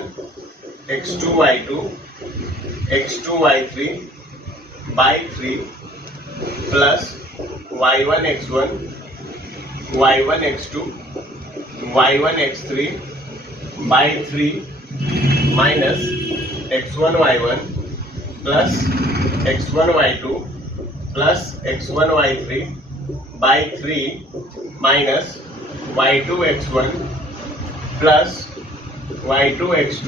x2 y2 x2 y3 by 3 plus y1 x1 y1 x2 y1 x3 by 3 minus x1 y1 plus x1 y2 plus x1 y3 by 3 minus y2 x1 plus y2 x2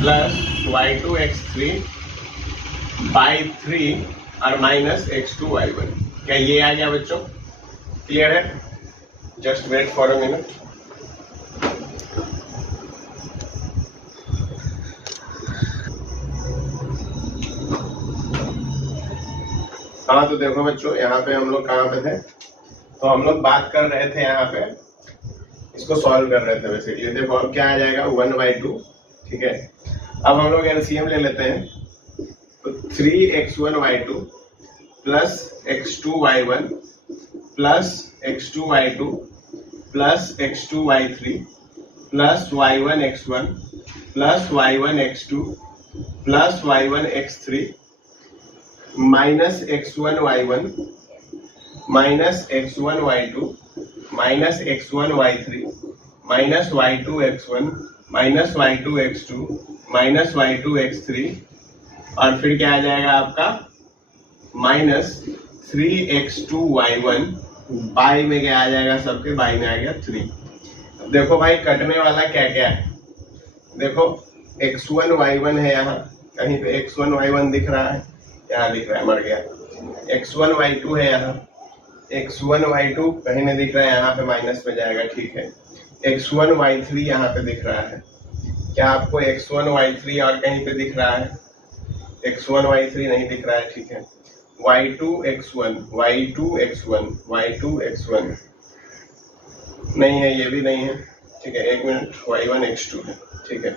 plus y2 x3 by 3 और minus x2 y1। क्या ये आ गया बच्चों, clear है। Just wait for a minute. हाँ तो देखो बच्चों, यहाँ पे हम लोग कहाँ पे थे, तो हम लोग बात कर रहे थे यहाँ पे, इसको सॉल्व कर रहे थे बेसिकली। देखो अब क्या आ जाएगा 1/2, ठीक है। अब हम लोग एलसीएम ले लेते हैं, तो 3x1 y2 plus x2 y1 plus x2 y2 plus x2 y3 plus y1 x1 plus y1 x2 plus y1 x3 minus x1 y1 minus x1 y2 minus x1 y3 minus y2 x1 minus y2 x2 minus y2 x3 और फिर क्या आ जाएगा आपका minus 3x2 y1 by में क्या आ जाएगा, सबके by में आ गया 3। देखो भाई कटने वाला क्या क्या है, देखो x1 y1 है, यहाँ कहीं पे x1 y1 दिख रहा है, यहाँ दिख रहा है, मर गया। x1 y2 है, यहाँ x1 y2 कहीं नहीं दिख रहा है, यहाँ पे माइनस में जाएगा, ठीक है। x1 y3 यहाँ पे दिख रहा है, क्या आपको x1 y3 और कहीं पे दिख रहा है, x1 y3 नहीं दिख रहा है, ठीक है। y2 x1 नहीं है, ये भी नहीं है, ठीक है। एक मिनट, y1 x2 है, ठीक है,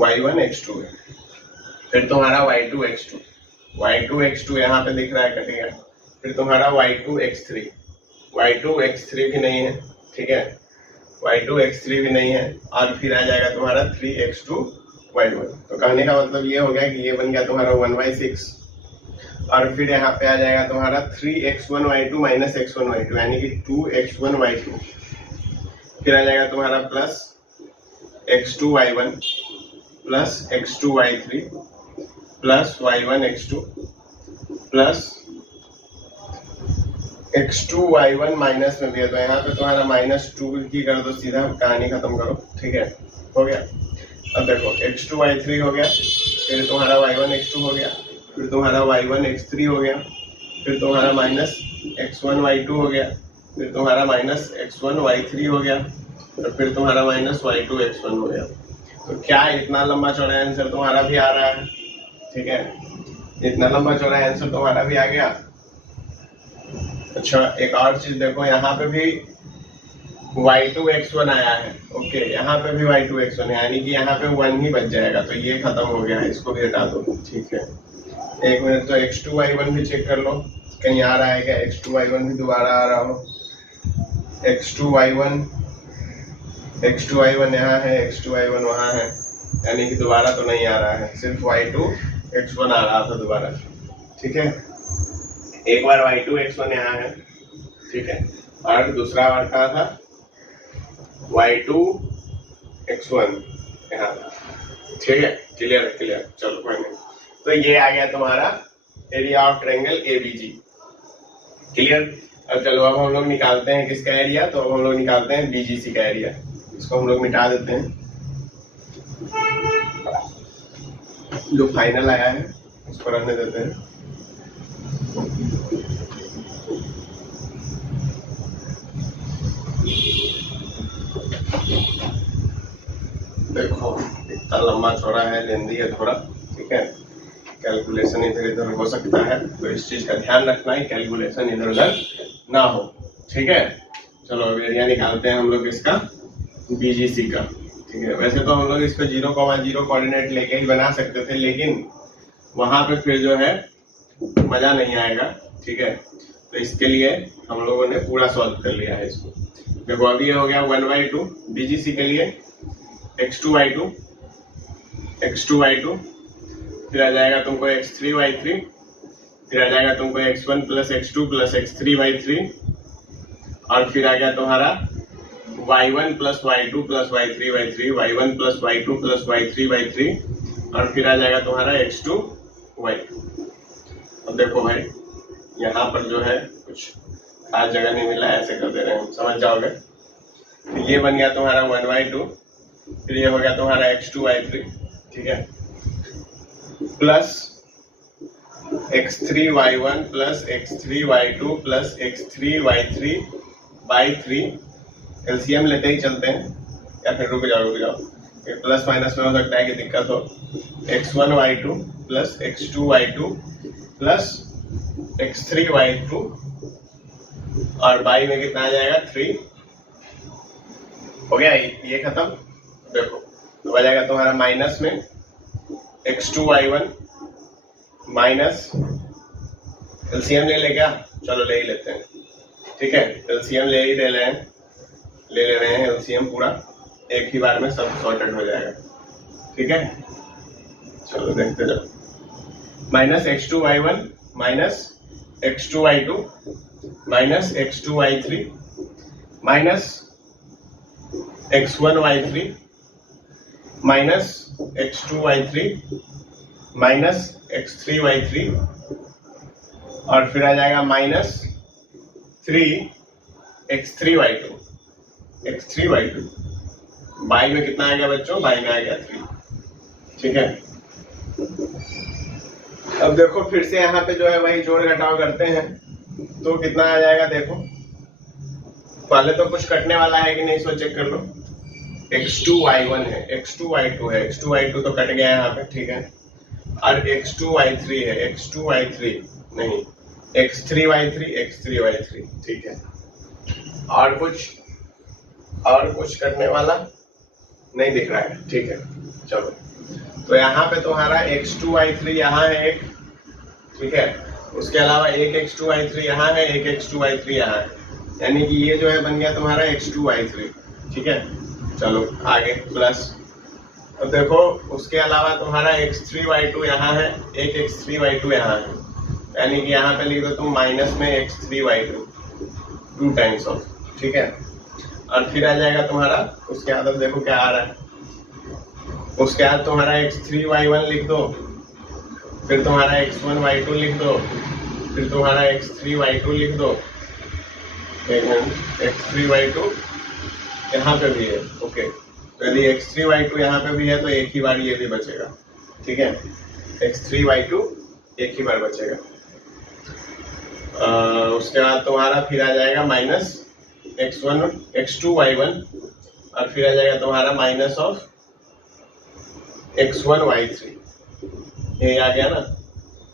y1 x2 है। फिर तुम्हारा y2 x2 यहाँ पे दिख रहा है, कटेगा। फिर तुम्हारा y2 x3, y2 x3 भी नहीं है, ठीक है, y2 x3 भी नहीं है, और फिर आ जाएगा तुम्हारा 3x2 y1। तो कहने का मतलब ये हो गया कि ये बन गया तुम्हारा 1/6, और फिर यहाँ पे आ जाएगा तुम्हारा 3x1 y2 minus x1 y2 यानी कि 2x1 y2, फिर आ जाएगा तुम्हारा plus x2 y1 plus x2 y3 plus y1 x2 plus x2 y1 minus में भी है, तो यहाँ पे तुम्हारा -2 की कर दो, सीधा कहानी खत्म करो, ठीक है, हो गया। अब देखो x2 y3 हो गया, फिर तुम्हारा y1 x2 हो गया, फिर तुम्हारा y1 x3 हो गया, फिर तुम्हारा माइनस x1 y2 हो गया, फिर तुम्हारा माइनस x1 y3 हो गया, और फिर तुम्हारा माइनस y2 x1 हो गया। तो क्या इतना लंबा चौड़ा आंसर तुम्हारा भी आ रहा है, ठीक है, इतना लंबा चौड़ा आंसर तुम्हारा भी आ गया। अच्छा एक और चीज देखो, यहाँ पे भी y2 x1 आया है, ओके, यहाँ पे भी y2 x1 है, यानी कि यहाँ पे 1 ही बच जाएगा, तो ये खत्म हो गया है, इसको भी हटा दो, ठीक है। एक मिनट, तो x2 y1 भी चेक कर लो, कहीं आ रहा है क्या, x2 y1 भी दोबारा आ रहा हो, x2 y1 यहाँ है, x2 y1 वहाँ है, यानी कि दोबारा तो नहीं आ रहा है, सिर्फ y2 x1 आ रहा था दोबारा, ठीक है। एक बार y2 x1 यहाँ है, ठीक है, और दूसरा बार कहाँ था, y2 x1 यहाँ था, ठीक है, क्लियर, चलो कोई नहीं। तो ये आ गया तुम्हारा area of triangle ABG, clear. अब चलो अब हम लोग निकालते हैं किसका एरिया, तो अब हम लोग निकालते हैं BGC का एरिया, इसको हम लोग मिटा देते हैं, जो फाइनल आया है उसको रहने देते हैं। देखो इतना लंबा चौड़ा है, लेंदी है थोड़ा, ठीक है, कैलकुलेशन इधर उधर हो सकता है, तो इस चीज का ध्यान रखना है, कैलकुलेशन इधर उधर ना हो, ठीक है। चलो अब एरिया निकालते हैं हम लोग इसका BGC का, ठीक है। वैसे तो हम लोग इसको 0,0 कोऑर्डिनेट लेके ही बना सकते थे, लेकिन वहां पे फिर जो है मजा नहीं आएगा, ठीक है, तो इसके लिए हम लोगों ने पूरा सॉल्व कर लिया है इसको। देखो अभी ये हो गया 1/2 BGC के लिए, x2 y2, फिर आ जाएगा तुमको x3 y3, फिर आ जाएगा तुमको x1 plus x2 plus x3 y3, और फिर आ गया तुम्हारा y1 plus y2 plus y3 y3, y1 plus y2 plus y3 y3, और फिर आ जाएगा तुम्हारा x2 y2। अब देखो भाई यहाँ पर जो है कुछ खास जगह नहीं मिला, ऐसे कर दे रहे हैं, समझ जाओगे। तो ये बन गया तुम्हारा 1/2, फिर ये हो गया तुम्हारा x2 y3, ठीक है, plus x3 y1 plus x3 y2 plus x3 y3 by 3, LCM लेते ही चलते हैं, या फिर रुक जाओ, प्लस माइनस में हो सकता है कि दिक्कत हो, x1 y2 plus x2 y2 plus x3 y2, और बाई में कितना आ जाएगा 3, हो गया ये खत्म। देखो तो आ जाएगा तुम्हारा माइनस में x2 y1 माइनस, एलसीएम ले ले क्या, चलो ले ही लेते हैं, ठीक है, एलसीएम ले रहे हैं एलसीएम पूरा, एक ही बार में सब सॉर्टेड हो जाएगा, ठीक है। चलो देखते जाओ, minus x2 y1 minus x2 y2 minus x2 y3 minus x1 y3 minus x2 y3 minus x3 y3, और फिर आ जाएगा माइनस 3x3 y2, बाई में कितना आएगा बच्चों, बाई में आ गया 3, ठीक है। अब देखो फिर से यहाँ पे जो है वही जोड़ घटाव करते हैं, तो कितना आ जाएगा, देखो पहले तो कुछ कटने वाला है कि नहीं, सो चेक कर लो। x2 y1 है, x2 y2 है, x2 y2 तो कट गया यहाँ पे, ठीक है, और x2 y3 है, x2 y3 नहीं, x3 y3, ठीक है। और कुछ करने वाला नहीं दिख रहा है, ठीक है। चलो तो यहाँ पे तुम्हारा x2 y3 यहाँ है एक, ठीक है, उसके अलावा एक x2y3 यहाँ है, एक x2y3 यहाँ है, यानी कि ये जो है बन गया तुम्हारा x2y3। ठीक है, चलो आगे प्लस। अब देखो उसके अलावा तुम्हारा x3y2 यहाँ है, एक x3y2 यहाँ है, यानी कि यहाँ पे लिख दो तुम माइनस में x3y2 2 टाइम्स ऑफ। ठीक है, और फिर आ जाएगा तुम्हारा उसके बाद देखो क्या आ रहा है, उसके बाद तुम्हारा x3y1 लिख दो, फिर तुम्हारा x1y2 लिख दो, फिर तुम्हारा x3y2 लिख दो, x3y2 यहाँ पे भी है। ओके, तो यदि x3y2 यहाँ पे भी है तो एक ही बार ये भी बचेगा। ठीक है, x3y2 एक ही बार बचेगा। उसके बाद तुम्हारा फिर आ जाएगा माइनस x2y1 और फिर आ जाएगा तुम्हारा माइनस ऑफ x1y3। ये आ गया ना,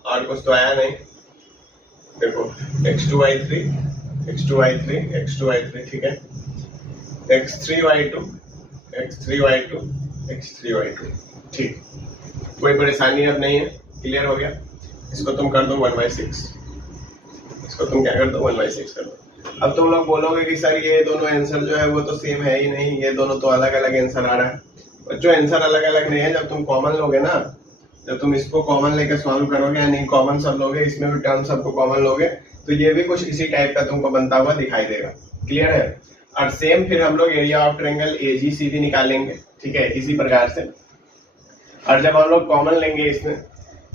और कुछ तो आया नहीं। देखो x2y3 x2y3 x2y3, ठीक है, x3y2 x3y2 x3y2। ठीक, कोई परेशानी अब नहीं है, क्लियर हो गया। इसको तुम कर दो 1/6, इसको तुम क्या कर दो 1/6 कर दो। अब तुम लोग बोलोगे कि सर ये दोनों आंसर जो है वो तो सेम है ही नहीं, ये दोनों तो अलग अलग आंसर आ रहा है। बच्चों आंसर अलग अलग नहीं है, जब तुम कॉमन लोगे ना, जब तुम इसको कॉमन लेकर सॉल्व करोगे, यानी कॉमन सब लोगे, इसमें भी टर्म सबको कॉमन लोगे, तो ये भी कुछ इसी टाइप का तुमको बनता हुआ दिखाई देगा। क्लियर है। और सेम फिर हम लोग एरिया ऑफ ट्रायंगल AGCD निकालेंगे। ठीक है, इसी प्रकार से। और जब हम लोग कॉमन लेंगे इसमें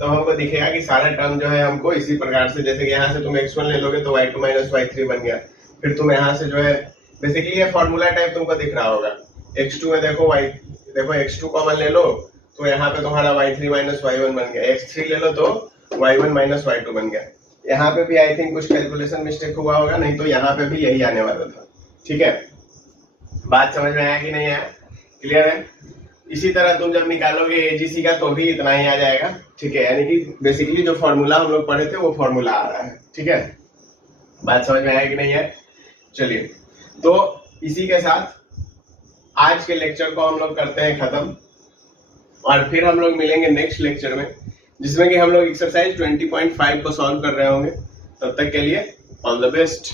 तो हमको दिखेगा कि सारा टर्म जो है हमको इसी प्रकार से, जैसे कि यहाँ से तुम x1 ले लोगे तो y2 - y3 बन गया। फिर तुम यहाँ से जो है बेसिकली ये फॉर्मूला टाइप तुमको दिख रहा होगा। x2 में देखो x2 कॉमन ले लो तो यहाँ पे तुम्हारा y3 - y1 बन गया, x3 ले लो तो y1 - y2 बन गया। यहाँ पे भी आई थिंक कुछ कैलकुलेशन मिस्टेक हुआ होगा, नहीं तो यहाँ पे भी यही आने वाला था। ठीक है, बात समझ में आया कि नहीं आया? क्लियर है। इसी तरह तुम जब निकालोगे AGC का तो भी इतना ही आ जाएगा। ठीक है, यानी कि बेसिकली जो फॉर्मूला हम लोग पढ़े थे वो फॉर्मूला आ रहा है। ठीक है, बात समझ में आया कि नहीं है? चलिए, तो इसी के साथ आज के लेक्चर को हम लोग करते हैं खत्म, और फिर हम लोग मिलेंगे नेक्स्ट लेक्चर में, जिसमें कि हम लोग एक्सरसाइज 20.5 को सॉल्व कर रहे होंगे। तब तक के लिए ऑल द बेस्ट।